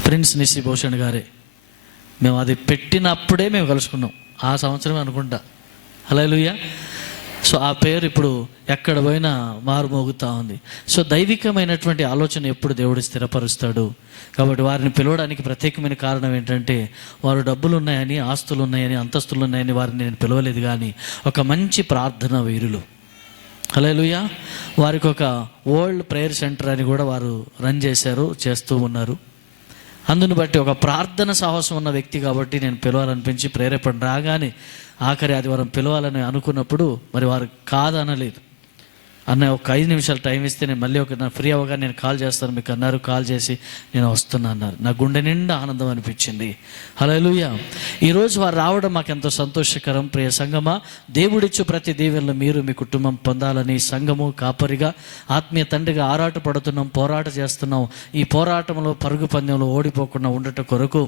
ప్రిన్స్ నిసి భూషణ్ గారే. మేము అది పెట్టినప్పుడే మేము కలుసుకున్నాం, ఆ సంవత్సరం అనుకుంటా. హల్లెలూయా. సో ఆ పేరు ఇప్పుడు ఎక్కడ పోయినా మారుమోగుతూ ఉంది. సో దైవికమైనటువంటి ఆలోచన ఎప్పుడు దేవుడు స్థిరపరుస్తాడు. కాబట్టి వారిని పిలవడానికి ప్రత్యేకమైన కారణం ఏంటంటే, వారు డబ్బులు ఉన్నాయని, ఆస్తులు ఉన్నాయని, అంతస్తులు ఉన్నాయని వారిని నేను పిలవలేదు, కానీ ఒక మంచి ప్రార్థనా వీరులు. హల్లెలూయా. వారికి ఒక వరల్డ్ ప్రేయర్ సెంటర్ అని కూడా వారు రన్ చేస్తూ ఉన్నారు. అందుని బట్టి ఒక ప్రార్థన సాహసం ఉన్న వ్యక్తి కాబట్టి నేను పిలవాలనిపించి ప్రేరేపణ రాగానే ఆఖరి ఆదివారం పిలవాలని అనుకున్నప్పుడు మరి వారు కాదనలేదు. అన్న ఒక 5 నిమిషాలు టైం ఇస్తే నేను మళ్ళీ నా ఫ్రీ అవ్వగా నేను కాల్ చేస్తాను మీకు అన్నారు. కాల్ చేసి నేను వస్తున్నా అన్నారు. నా గుండె నిండా ఆనందం అనిపించింది. హల్లెలూయా. ఈరోజు వారు రావడం మాకు ఎంతో సంతోషకరం. ప్రియ సంఘమా, దేవుడిచ్చు ప్రతి దీవెనలు మీరు మీ కుటుంబం పొందాలని సంఘము కాపరిగా ఆత్మీయ తండ్రిగా ఆరాట పడుతున్నాం, పోరాట చేస్తున్నాం. ఈ పోరాటంలో పరుగు పందెంలో ఓడిపోకుండా ఉండటం కొరకు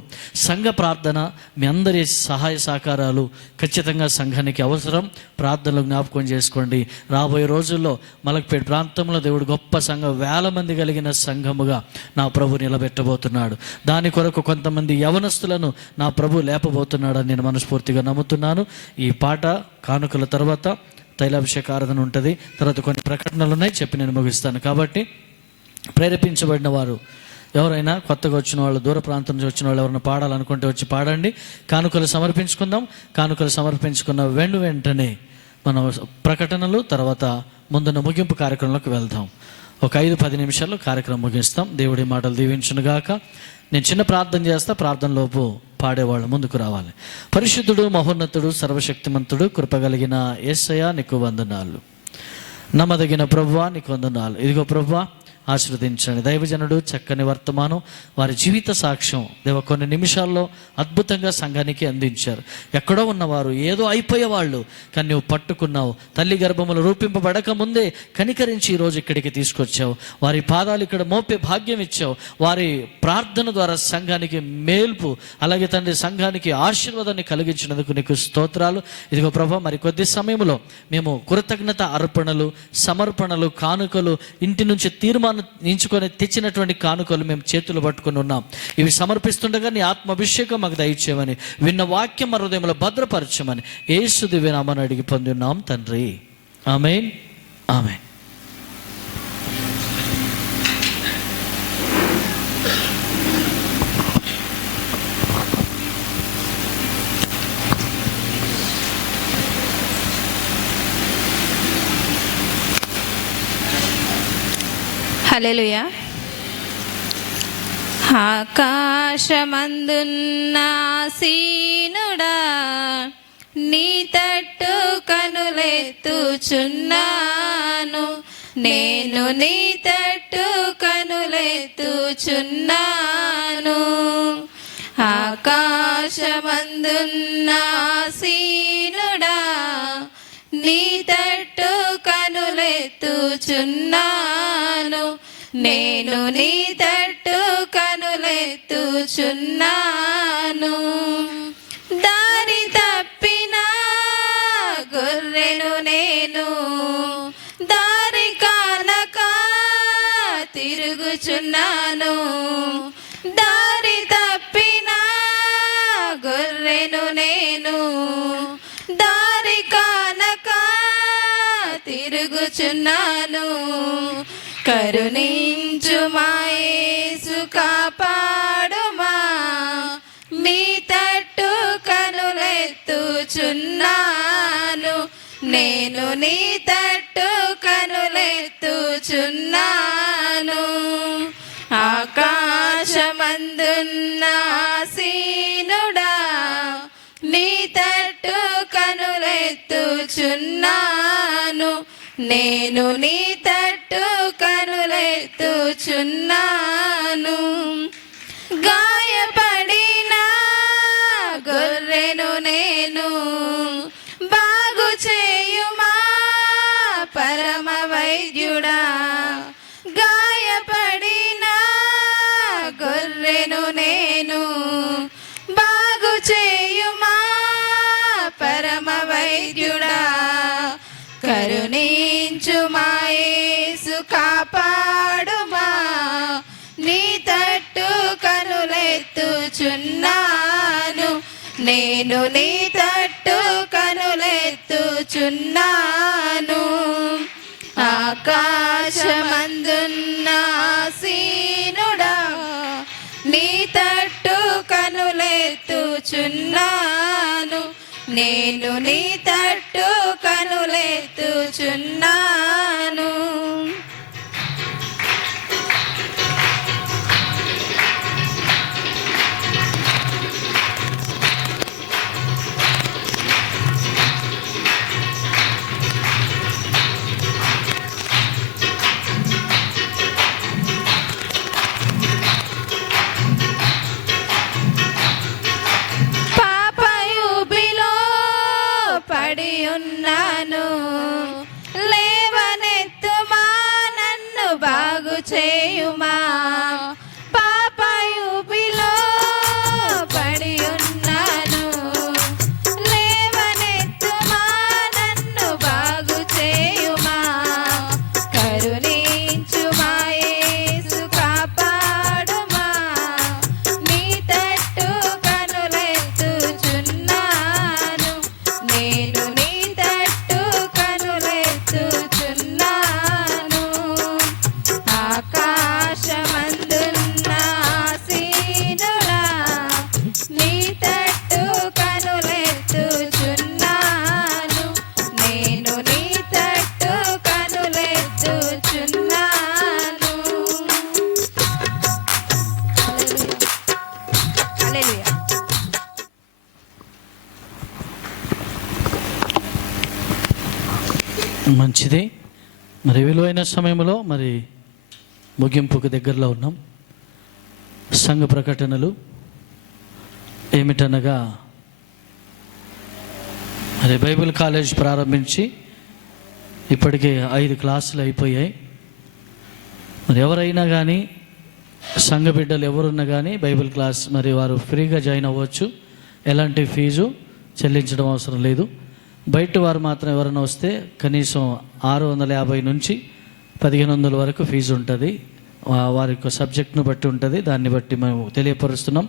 సంఘ ప్రార్థన, మీ అందరి సహాయ సహకారాలు ఖచ్చితంగా సంఘానికి అవసరం. ప్రార్థనలు జ్ఞాపకం చేసుకోండి. రాబోయే రోజుల్లో మలక్పేట ప్రాంతంలో దేవుడు గొప్ప సంఘం, 1000 మంది కలిగిన సంఘముగా నా ప్రభు నిలబెట్టబోతున్నాడు. దాని కొరకు కొంతమంది యవనస్తులను నా ప్రభు లేపబోతున్నాడని నేను మనస్ఫూర్తిగా నమ్ముతున్నాను. ఈ పాట కానుకల తర్వాత తైలాభిషేక ఆరాధన ఉంటుంది, తర్వాత కొన్ని ప్రకటనలు ఉన్నాయి, చెప్పి నేను ముగిస్తాను. కాబట్టి ప్రేరేపించబడిన వారు ఎవరైనా, కొత్తగా వచ్చిన వాళ్ళు, దూర ప్రాంతం నుంచి వచ్చిన వాళ్ళు ఎవరైనా పాడాలనుకుంటే వచ్చి పాడండి. కానుకలు సమర్పించుకుందాం. కానుకలు సమర్పించుకున్న వెంటనే మనం ప్రకటనలు, తర్వాత ముందున్న ముగింపు కార్యక్రమంలోకి వెళ్దాం. ఒక 5-10 నిమిషాల్లో కార్యక్రమం ముగిస్తాం. దేవుడి మాటలు దీవించునుగాక. నేను చిన్న ప్రార్థన చేస్తా, ప్రార్థనలోపు పాడేవాళ్ళు ముందుకు రావాలి. పరిశుద్ధుడు, మహోన్నతుడు, సర్వశక్తిమంతుడు, కృపగలిగిన యేసయ్య నీకు వందనాలు. నమ్మదగిన ప్రభువా నీకు వందనాలు. ఇదిగో ప్రభువా, ఆశీర్వదించండి. దైవజనుడు చక్కని వర్తమానం, వారి జీవిత సాక్ష్యం దేవ కొన్ని నిమిషాల్లో అద్భుతంగా సంఘానికి అందించారు. ఎక్కడో ఉన్నవారు, ఏదో అయిపోయేవాళ్ళు, కానీ నువ్వు పట్టుకున్నావు. తల్లి గర్భములు రూపింపబడక ముందే కనికరించి ఈరోజు ఇక్కడికి తీసుకొచ్చావు. వారి పాదాలు ఇక్కడ మోపే భాగ్యం ఇచ్చావు. వారి ప్రార్థన ద్వారా సంఘానికి మేల్పు, అలాగే తండ్రి సంఘానికి ఆశీర్వాదాన్ని కలిగించినందుకు నీకు స్తోత్రాలు. ఇదిగో ప్రభా, మరి కొద్ది సమయంలో మేము కృతజ్ఞత అర్పణలు, సమర్పణలు, కానుకలు, ఇంటి నుంచి తీర్మానం ఎంచుకొని తెచ్చినటువంటి కానుకలు మేము చేతులు పట్టుకుని ఉన్నాం. ఇవి సమర్పిస్తుండగా నీ ఆత్మాభిషేకం మాకు దయచేయమని, విన్న వాక్యం మా హృదయంలో భద్రపరచమని యేసు దివ్య నామమున అడిగి పొంది ఉన్నాం తండ్రి. ఆమేన్, ఆమేన్. హల్లెలూయా. ఆకాశమందున్న సీనుడా, నీ తట్టు కనులెత్తుచున్నాను, నేను నీ తట్టు కనులెత్తుచున్నాను. ఆకాశమందున్న సీనుడా, నీ తట్టు కనులెత్తుచున్నాను, నేను నీ తట్టు కనులెత్తుచున్నాను. దారి తప్పిన గొర్రెను నేను, దారి కానక తిరుగుచున్నాను. దారి తప్పిన గొర్రెను నేను, దారి కానక తిరుగుచున్నాను. కరుణించుమా యేసు, కాపాడుమా, నీ తట్టు కనులెత్తుచున్నాను, నేను నీ తట్టు కనులెత్తుచున్నాను. ఆకాశమందున్న సీనుడా, నీ తట్టు కనులెత్తుచున్నాను, నేను నీ తట్టు కనులెత్తుచున్నాను. గాయపడిన గొర్రెను నేను, బాగు చేయుమా పరమ వైద్యుడా. గాయపడిన గొర్రెను నేను, బాగు చేయుమా పరమ వైద్యుడా. కరుణించుమా యేసు, కాపాడుమా, నీ తట్టు కనులెత్తుచున్నాను, నేను నీ తట్టు కనులెత్తుచున్నాను. ఆకాశమందున్న సీనుడా, నీ తట్టు కనులెత్తుచున్నాను, నేను నీ తట్టు కనులెత్తుచున్నాను. పాపయూబిలో పడి ఉన్నాను, లేవనెత్తుమా, నన్ను బాగు చేయుమా. పాపయూబిలో పడి ఉన్నాను, లేవనెత్తుమా, నన్ను బాగు చేయుమా. కరుణించుమా యేసు, కాపాడుమా, నీ తట్టు కనులెత్తుచున్నాను, నేను నీ తట్టు కనులెత్తుచున్నాను. మంచిది. మరి విలువైన సమయంలో మరి ముగింపుకు దగ్గరలో ఉన్నాం. సంఘ ప్రకటనలు ఏమిటనగా, మరి బైబిల్ కాలేజ్ ప్రారంభించి ఇప్పటికే 5 క్లాసులు అయిపోయాయి. మరి ఎవరైనా కానీ సంఘ బిడ్డలు ఎవరున్నా కానీ బైబిల్ క్లాస్ మరి వారు ఫ్రీగా జాయిన్ అవ్వచ్చు. ఎలాంటి ఫీజు చెల్లించడం అవసరం లేదు. బయట వారు మాత్రం ఎవరైనా వస్తే కనీసం 650 నుంచి 1500 వరకు ఫీజు ఉంటుంది. వారి యొక్క సబ్జెక్ట్ను బట్టి ఉంటుంది. దాన్ని బట్టి మేము తెలియపరుస్తున్నాం.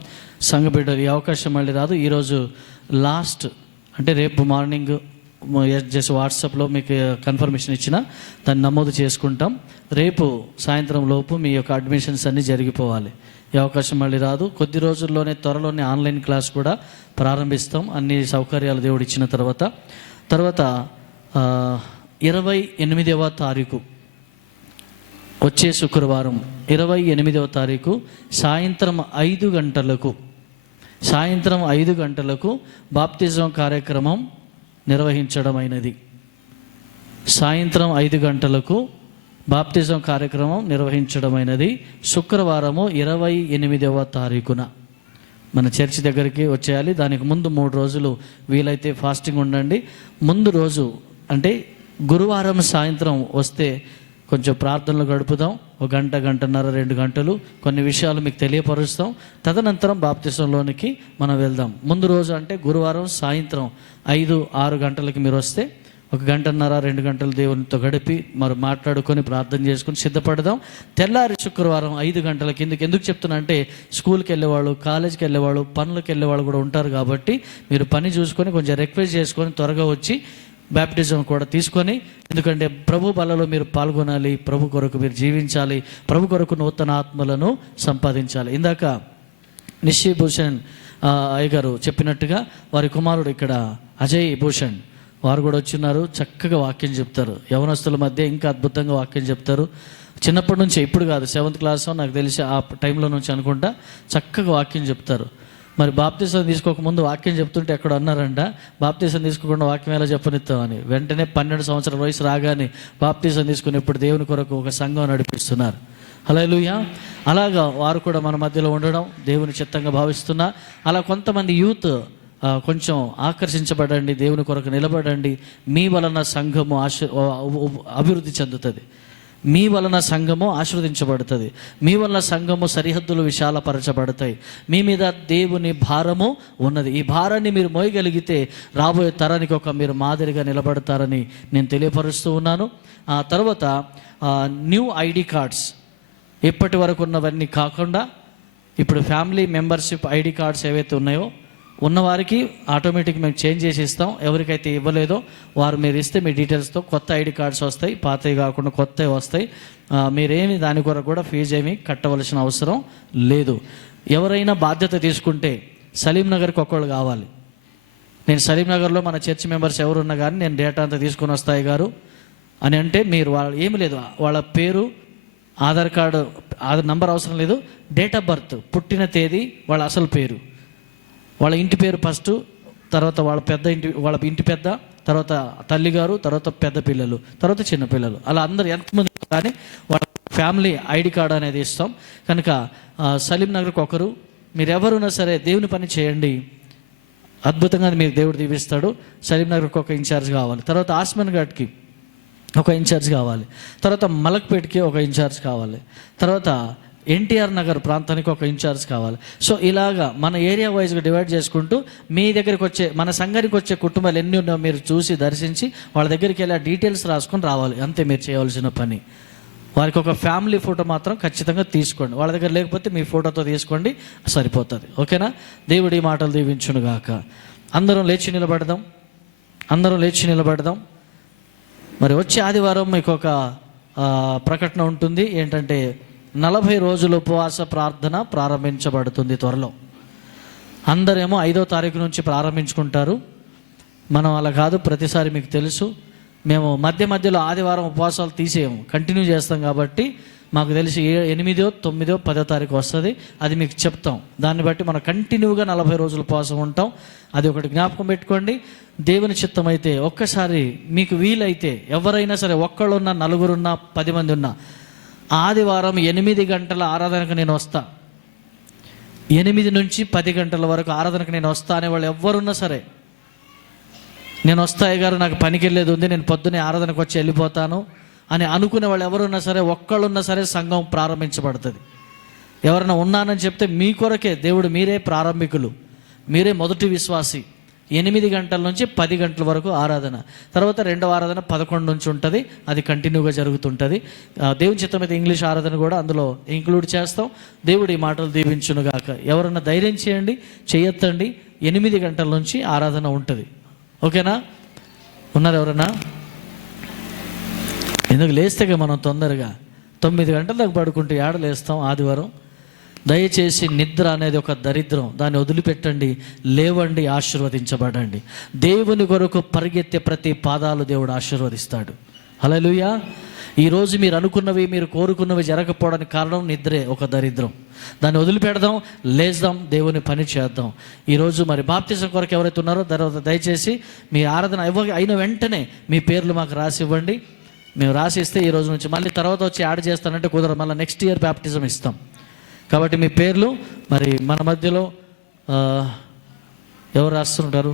సంఘ బిడ్డలు ఈ అవకాశం మళ్ళీ రాదు. ఈరోజు లాస్ట్ అంటే రేపు మార్నింగ్ జస్ట్ వాట్సాప్లో మీకు కన్ఫర్మేషన్ ఇచ్చిన దాన్ని నమోదు చేసుకుంటాం. రేపు సాయంత్రం లోపు మీ యొక్క అడ్మిషన్స్ అన్నీ జరిగిపోవాలి. ఈ అవకాశం మళ్ళీ రాదు. కొద్ది రోజుల్లోనే త్వరలోనే ఆన్లైన్ క్లాస్ కూడా ప్రారంభిస్తాం, అన్ని సౌకర్యాలు దేవుడు ఇచ్చిన తర్వాత 28వ తారీఖు వచ్చే శుక్రవారం 28వ తారీఖు సాయంత్రం 5 గంటలకు బాప్తిజం కార్యక్రమం నిర్వహించడమైనది. సాయంత్రం 5 గంటలకు బాప్తిజం కార్యక్రమం నిర్వహించడమైనది. శుక్రవారము 28వ తారీఖున మన చర్చి దగ్గరికి వచ్చేయాలి. దానికి ముందు 3 రోజులు వీలైతే ఫాస్టింగ్ ఉండండి. ముందు రోజు అంటే గురువారం సాయంత్రం వస్తే కొంచెం ప్రార్థనలు గడుపుదాం. 1 గంట, 1.5, 2 గంటలు కొన్ని విషయాలు మీకు తెలియపరుస్తాం. తదనంతరం బాప్తిజంలోనికి మనం వెళ్దాం. ముందు రోజు అంటే గురువారం సాయంత్రం 5-6 గంటలకి మీరు వస్తే 1 గంటన్నర 2 గంటలు దేవునితో గడిపి మరి మాట్లాడుకొని ప్రార్థన చేసుకొని సిద్ధపడదాం. తెల్లారి శుక్రవారం 5 గంటలకి ఎందుకు చెప్తున్నా అంటే స్కూల్కి వెళ్ళేవాళ్ళు, కాలేజీకి వెళ్ళేవాళ్ళు, పనులకు వెళ్ళేవాళ్ళు కూడా ఉంటారు. కాబట్టి మీరు పని చూసుకొని కొంచెం రిక్వెస్ట్ చేసుకొని త్వరగా వచ్చి బ్యాప్టిజం కూడా తీసుకొని, ఎందుకంటే ప్రభు బలలో మీరు పాల్గొనాలి, ప్రభు కొరకు మీరు జీవించాలి, ప్రభు కొరకు నూతన ఆత్మలను సంపాదించాలి. ఇందాక నిశ్చయ్ భూషణ్ అయ్యగారు చెప్పినట్టుగా వారి కుమారుడు ఇక్కడ అజయ్ భూషణ్ వారు కూడా వచ్చిన్నారు. చక్కగా వాక్యం చెప్తారు. యవనస్తుల మధ్య ఇంకా అద్భుతంగా వాక్యం చెప్తారు. చిన్నప్పటి నుంచి, ఇప్పుడు కాదు 7th క్లాస్ నాకు తెలిసి ఆ టైంలో నుంచి అనుకుంటా, చక్కగా వాక్యం చెప్తారు. మరి బాప్తిసం తీసుకోకముందు వాక్యం చెప్తుంటే ఎక్కడ అన్నారంట, బాప్తిసం తీసుకోకుండా వాక్యం ఎలా చెప్పనిస్తామని. వెంటనే 12 సంవత్సరాల వయసు రాగానే బాప్తిసం తీసుకుని ఇప్పుడు దేవుని కొరకు ఒక సంఘం నడిపిస్తున్నారు. హల్లెలూయా. అలాగా వారు కూడా మన మధ్యలో ఉండడం దేవుని చిత్తంగా భావిస్తున్నా. అలా కొంతమంది యూత్ కొంచెం ఆకర్షించబడండి, దేవుని కొరకు నిలబడండి. మీ వలన సంఘము అభివృద్ధి చెందుతుంది. మీ వలన సంఘము ఆశీర్వదించబడుతుంది. మీ వలన సంఘము సరిహద్దులు విశాలపరచబడతాయి. మీ మీద దేవుని భారము ఉన్నది. ఈ భారాన్ని మీరు మోయగలిగితే రాబోయే తరానికి ఒక మీరు మాదిరిగా నిలబడతారని నేను తెలియపరుస్తూ ఉన్నాను. ఆ తర్వాత న్యూ ఐడి కార్డ్స్, ఇప్పటి వరకు ఉన్నవన్నీ కాకుండా ఇప్పుడు ఫ్యామిలీ మెంబర్షిప్ ఐడి కార్డ్స్ ఏవైతే ఉన్నాయో ఉన్నవారికి ఆటోమేటిక్ మేము చేంజ్ చేసి ఇస్తాం. ఎవరికైతే ఇవ్వలేదో వారు మీరు ఇస్తే మీ డీటెయిల్స్తో కొత్త ఐడి కార్డ్స్ వస్తాయి. పాతవి కాకుండా కొత్తవి వస్తాయి. మీరేమి దాని కొరకు కూడా ఫీజు ఏమి కట్టవలసిన అవసరం లేదు. ఎవరైనా బాధ్యత తీసుకుంటే సలీం నగర్కి ఒక్కళ్ళు కావాలి. నేను సలీం నగర్లో మన చర్చ్ మెంబర్స్ ఎవరున్నా కానీ నేను డేటా అంతా తీసుకొని వస్తాయి గారు అని అంటే మీరు వాళ్ళు ఏమి లేదు, వాళ్ళ పేరు, ఆధార్ కార్డు, నంబర్ అవసరం లేదు, డేట్ ఆఫ్ బర్త్, పుట్టిన తేదీ, వాళ్ళ అసలు పేరు, వాళ్ళ ఇంటి పేరు ఫస్ట్, తర్వాత వాళ్ళ ఇంటి పెద్ద, తర్వాత తల్లిగారు, తర్వాత పెద్ద పిల్లలు, తర్వాత చిన్న పిల్లలు, అలా అందరు ఎంతమంది కానీ వాళ్ళ ఫ్యామిలీ ఐడి కార్డు అనేది ఇస్తాం. కనుక సలీం నగర్కి ఒకరు, మీరు ఎవరున్నా సరే దేవుని పని చేయండి, అద్భుతంగా మీకు దేవుడు దీవిస్తాడు. సలీం నగర్కి ఒక ఇన్ఛార్జ్ కావాలి, తర్వాత ఆస్మాన్ ఘాట్కి ఒక ఇన్ఛార్జ్ కావాలి, తర్వాత మలక్పేట్కి ఒక ఇన్ఛార్జ్ కావాలి, తర్వాత ఎన్టీఆర్ నగర్ ప్రాంతానికి ఒక ఇన్ఛార్జ్ కావాలి. సో ఇలాగా మన ఏరియా వైజ్గా డివైడ్ చేసుకుంటూ మీ దగ్గరికి వచ్చే మన సంఘానికి వచ్చే కుటుంబాలు ఎన్ని ఉన్నాయో మీరు చూసి దర్శించి వాళ్ళ దగ్గరికి వెళ్ళి డీటెయిల్స్ రాసుకొని రావాలి. అంతే మీరు చేయవలసిన పని. వారికి ఒక ఫ్యామిలీ ఫోటో మాత్రం ఖచ్చితంగా తీసుకోండి. వాళ్ళ దగ్గర లేకపోతే మీ ఫోటోతో తీసుకోండి, సరిపోతుంది. ఓకేనా? దేవుడి మాటలు దీవించునుగాక. అందరం లేచి నిలబడదాం. మరి వచ్చే ఆదివారం మీకు ఒక ప్రకటన ఉంటుంది. ఏంటంటే 40 రోజుల ఉపవాస ప్రార్థన ప్రారంభించబడుతుంది త్వరలో. అందరేమో 5వ తారీఖు నుంచి ప్రారంభించుకుంటారు. మనం అలా కాదు, ప్రతిసారి మీకు తెలుసు మేము మధ్యలో ఆదివారం ఉపవాసాలు తీసేయము, కంటిన్యూ చేస్తాం. కాబట్టి మాకు తెలిసి 8, 9, 10 తారీఖు వస్తుంది. అది మీకు చెప్తాం. దాన్ని బట్టి మనం కంటిన్యూగా 40 రోజుల ఉపవాసం ఉంటాం. అది ఒకటి జ్ఞాపకం పెట్టుకోండి. దేవుని చిత్తం అయితే ఒక్కసారి మీకు వీలైతే ఎవరైనా సరే, ఒక్కళ్ళున్నా, నలుగురున్నా, 10 మంది ఉన్నా, ఆదివారం 8 గంటల ఆరాధనకు నేను వస్తా, 8 నుంచి 10 గంటల వరకు ఆరాధనకు నేను వస్తా అనే వాళ్ళు ఎవరున్నా సరే, నేను వస్తాయి గారు, నాకు పనికి వెళ్ళేది ఉంది, నేను పొద్దున్నే ఆరాధనకు వచ్చి వెళ్ళిపోతాను అని అనుకునే వాళ్ళు ఎవరున్నా సరే, ఒక్కళ్ళున్నా సరే సంఘం ప్రారంభించబడుతుంది. ఎవరైనా ఉన్నానని చెప్తే మీ కొరకే దేవుడు, మీరే ప్రారంభికులు, మీరే మొదటి విశ్వాసి. 8 గంటల నుంచి 10 గంటల వరకు ఆరాధన. తర్వాత రెండవ ఆరాధన 11 నుంచి ఉంటుంది. అది కంటిన్యూగా జరుగుతుంటుంది. దేవుని చిత్తం అయితే ఇంగ్లీష్ ఆరాధన కూడా అందులో ఇంక్లూడ్ చేస్తాం. దేవుడు ఈ మాటలు దీవించునుగాక. ఎవరన్నా ధైర్యం చేయండి, చేయొత్తండి. 8 గంటల నుంచి ఆరాధన ఉంటుంది. ఓకేనా? ఉన్నారు ఎవరన్నా? ఎందుకు లేస్తేగా మనం తొందరగా 9 గంటల దాకా పడుకుంటే ఏడ లేస్తాం ఆదివారం. దయచేసి నిద్ర అనేది ఒక దరిద్రం, దాన్ని వదిలిపెట్టండి, లేవండి, ఆశీర్వదించబడండి. దేవుని కొరకు పరిగెత్తే ప్రతి పాదాలు దేవుడు ఆశీర్వదిస్తాడు. హల్లెలూయా. ఈరోజు మీరు అనుకున్నవి, మీరు కోరుకున్నవి జరగకపోవడానికి కారణం నిద్రే ఒక దరిద్రం. దాన్ని వదిలిపెడదాం, లేద్దాం, దేవుని పని చేద్దాం. ఈరోజు మరి బాప్తిజం కొరకు ఎవరైతే ఉన్నారో తర్వాత దయచేసి మీ ఆరాధన అయిన వెంటనే మీ పేర్లు మాకు రాసి ఇవ్వండి. మేము రాసి ఇస్తే ఈ రోజు నుంచి మళ్ళీ తర్వాత వచ్చి యాడ్ చేస్తానంటే కుదరదు, మళ్ళీ నెక్స్ట్ ఇయర్ బాప్టిజం ఇస్తాం. కాబట్టి మీ పేర్లు మరి మన మధ్యలో ఎవరు రాస్తుంటారు?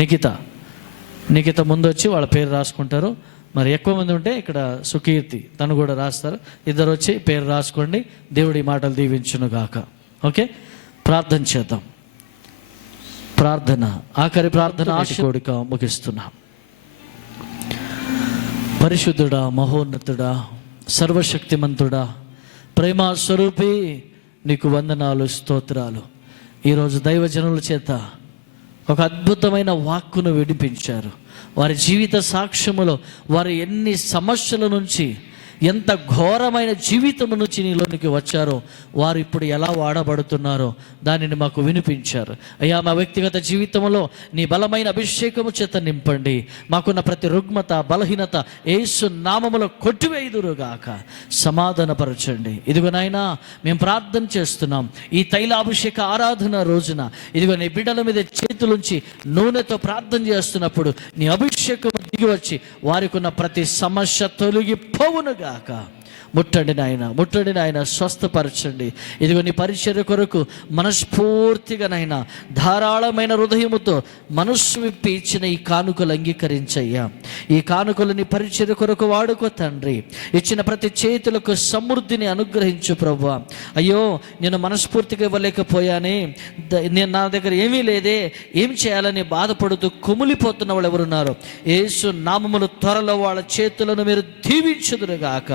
నిఖిత ముందు వచ్చి వాళ్ళ పేరు రాసుకుంటారు. మరి ఎక్కువ మంది ఉంటే ఇక్కడ సుకీర్తి, తను కూడా రాస్తారు. ఇద్దరు వచ్చి పేరు రాసుకోండి. దేవుడి మాటలు దీవించును గాక. ఓకే, ప్రార్థన చేద్దాం. ప్రార్థన, ఆఖరి ప్రార్థన ఆశీర్వదిక ముగిస్తున్నాం. పరిశుద్ధుడా, మహోన్నతుడా, సర్వశక్తిమంతుడా, ప్రేమ స్వరూపి, నీకు వందనాలు, స్తోత్రాలు. ఈరోజు దైవజనుల చేత ఒక అద్భుతమైన వాక్కును విడిపించారు. వారి జీవిత సాక్ష్యములో వారు ఎన్ని సమస్యల నుంచి, ఎంత ఘోరమైన జీవితం నుంచి నీలోనికి వచ్చారో, వారు ఇప్పుడు ఎలా వాడబడుతున్నారో దానిని మాకు వినిపించారు. అయ్యా, మా వ్యక్తిగత జీవితంలో నీ బలమైన అభిషేకము చేత నింపండి. మాకున్న ప్రతి రుగ్మత, బలహీనత యేసు నామములో కొట్టివేయుదురుగాక. సమాధానపరచండి. ఇదిగో నాయనా, మేము ప్రార్థన చేస్తున్నాం. ఈ తైలాభిషేక ఆరాధన రోజున ఇదిగో నీ బిడ్డల మీద చేతులుంచి నూనెతో ప్రార్థన చేస్తున్నప్పుడు నీ అభిషేకం దిగి వచ్చి వారికి ఉన్న ప్రతి సమస్య తొలగిపోవునుగా. ముట్టండి నాయన, స్వస్థపరచండి. ఇదిగో నీ పరిచర్య కొరకు మనస్ఫూర్తిగా నాయన, ధారాళమైన హృదయముతో మనస్సు విప్పి ఇచ్చిన ఈ కానుకలు అంగీకరించయ్యా. ఈ కానుకలు నీ పరిచర్య కొరకు వాడుకో తండ్రి. ఇచ్చిన ప్రతి చేతులకు సమృద్ధిని అనుగ్రహించు ప్రభువా. అయ్యో, నేను మనస్ఫూర్తిగా ఇవ్వలేకపోయానే, నేను నా దగ్గర ఏమీ లేదే, ఏం చేయాలని బాధపడుతూ కుమిలిపోతున్న వాళ్ళు ఎవరున్నారు, యేసు నామములు త్వరలో వాళ్ళ చేతులను మీరు దీవించుదురుగాక.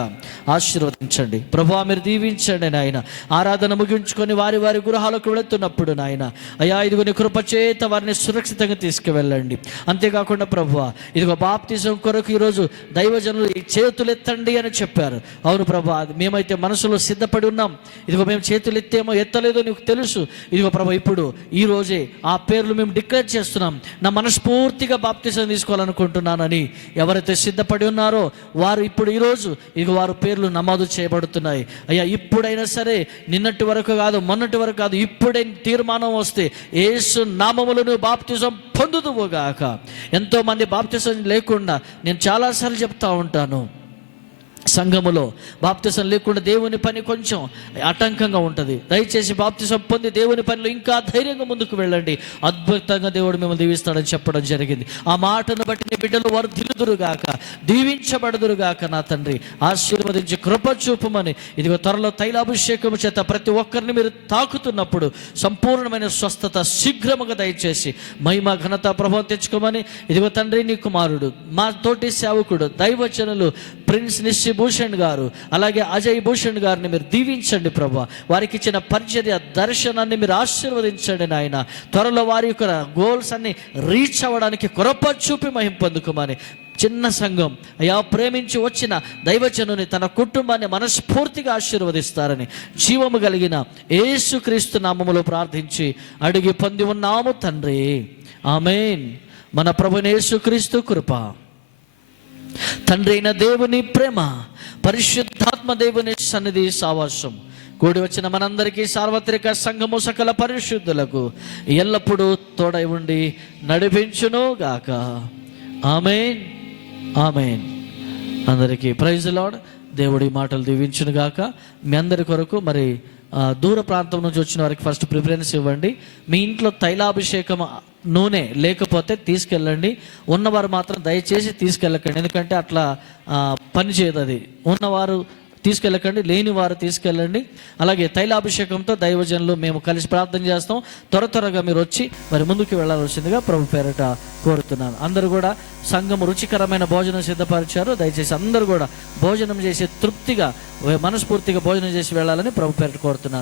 ఆశీర్వదించండి ప్రభువా, మీరు దీవించండి నాయన. ఆరాధన ముగించుకొని వారి వారి గృహాలకు వెళుతున్నప్పుడు నాయన, అయ్యా ఇదిగో నీ కృప చేత వారిని సురక్షితంగా తీసుకువెళ్ళండి. అంతేకాకుండా ప్రభువా, ఇదిగో బాప్తిజం కొరకు ఈరోజు దైవజనులు ఈ చేతులు ఎత్తండి అని చెప్పారు. అవును ప్రభువా, మేమైతే మనసులో సిద్ధపడి ఉన్నాం. ఇదిగో మేము చేతులు ఎత్తేమో ఎత్తలేదో నీకు తెలుసు. ఇదిగో ప్రభు, ఇప్పుడు ఈ రోజే ఆ పేర్లు మేము డిక్లేర్ చేస్తున్నాం. నా మనస్ఫూర్తిగా బాప్తిజం తీసుకోవాలనుకుంటున్నానని ఎవరైతే సిద్ధపడి ఉన్నారో వారు ఇప్పుడు ఈరోజు ఇదిగో వారు పేర్లు నమోదు చేయబడుతున్నాయి. అయ్యా, ఇప్పుడైనా సరే, నిన్నటి వరకు కాదు, మొన్నటి వరకు కాదు, ఇప్పుడే తీర్మానం వస్తే యేసు నామములను బాప్తిజం పొందుదువుగాక. ఎంతోమంది బాప్తిజం లేకుండా, నేను చాలాసార్లు చెప్తా ఉంటాను, సంఘములో బాప్తిజం లేకుండా దేవుని పని కొంచెం ఆటంకంగా ఉంటుంది. దయచేసి బాప్తిజం పొంది దేవుని పనిలో ఇంకా ధైర్యంగా ముందుకు వెళ్ళండి. అద్భుతంగా దేవుడు మిమ్మల్ని దీవిస్తాడని చెప్పడం జరిగింది. ఆ మాటను బట్టి నీ బిడ్డలు వర్ధిల్లుదురుగాక, దీవించబడుదురుగాక. నా తండ్రి, ఆశీర్వదించి కృప చూపమని ఇదిగో త్వరలో తైలాభిషేకము చేత ప్రతి ఒక్కరిని మీరు తాకుతున్నప్పుడు సంపూర్ణమైన స్వస్థత శీఘ్రముగా దయచేసి మహిమ ఘనత ప్రభావం తెచ్చుకోమని ఇదిగో తండ్రి, నీ కుమారుడు, మా తోటి సేవకుడు, దైవజనులు ప్రిన్స్ నిశ్చి భూషణ్ గారు, అలాగే అజయ్ భూషణ్ గారిని మీరు దీవించండి ప్రభా. వారికి ఇచ్చిన పరిచర్య దర్శనాన్ని మీరు ఆశీర్వదించండి నాయన. త్వరలో వారి యొక్క గోల్స్ అన్ని రీచ్ అవ్వడానికి కృప చూపి మహిమ పొందుకోమని చిన్న సంఘం అయ్యా ప్రేమించి వచ్చిన దైవజనుని తన కుటుంబాన్ని మనస్ఫూర్తిగా ఆశీర్వదిస్తారని జీవము కలిగిన యేసుక్రీస్తు నామములో ప్రార్థించి అడిగి పొంది ఉన్నాము తండ్రి. ఆమేన్. మన ప్రభువైన యేసుక్రీస్తు కృప, తండ్రి అయిన దేవుని ప్రేమ, పరిశుద్ధాత్మ దేవుని సన్నిధి సావాసం కూడి వచ్చిన మనందరికీ, సార్వత్రిక సంఘము సకల పరిశుద్ధులకు ఎల్లప్పుడూ తోడై ఉండి నడిపించును గాక. ఆమేన్, ఆమేన్. అందరికీ ప్రైజ్ లార్డ్. దేవుడి మాటలు దీవించును గాక. మీ అందరి కొరకు మరి దూర ప్రాంతం నుంచి వచ్చిన వారికి ఫస్ట్ ప్రిఫరెన్స్ ఇవ్వండి. మీ ఇంట్లో తైలాభిషేకం నూనె లేకపోతే తీసుకెళ్ళండి. ఉన్నవారు మాత్రం దయచేసి తీసుకెళ్ళకండి, ఎందుకంటే అట్లా పని చేయదు. అది ఉన్నవారు తీసుకెళ్ళకండి, లేని వారు తీసుకెళ్ళండి. అలాగే తైలాభిషేకంతో దైవజనులు మేము కలిసి ప్రార్థన చేస్తాం. త్వరగా మీరు వచ్చి మరి ముందుకు వెళ్ళాల్సిందిగా ప్రభు పేరిట కోరుతున్నాను. అందరూ కూడా సంఘము రుచికరమైన భోజనం సిద్ధపరిచారు. దయచేసి అందరూ కూడా భోజనం చేసి తృప్తిగా మనస్ఫూర్తిగా భోజనం చేసి వెళ్ళాలని ప్రభు పేరిట కోరుతున్నాను.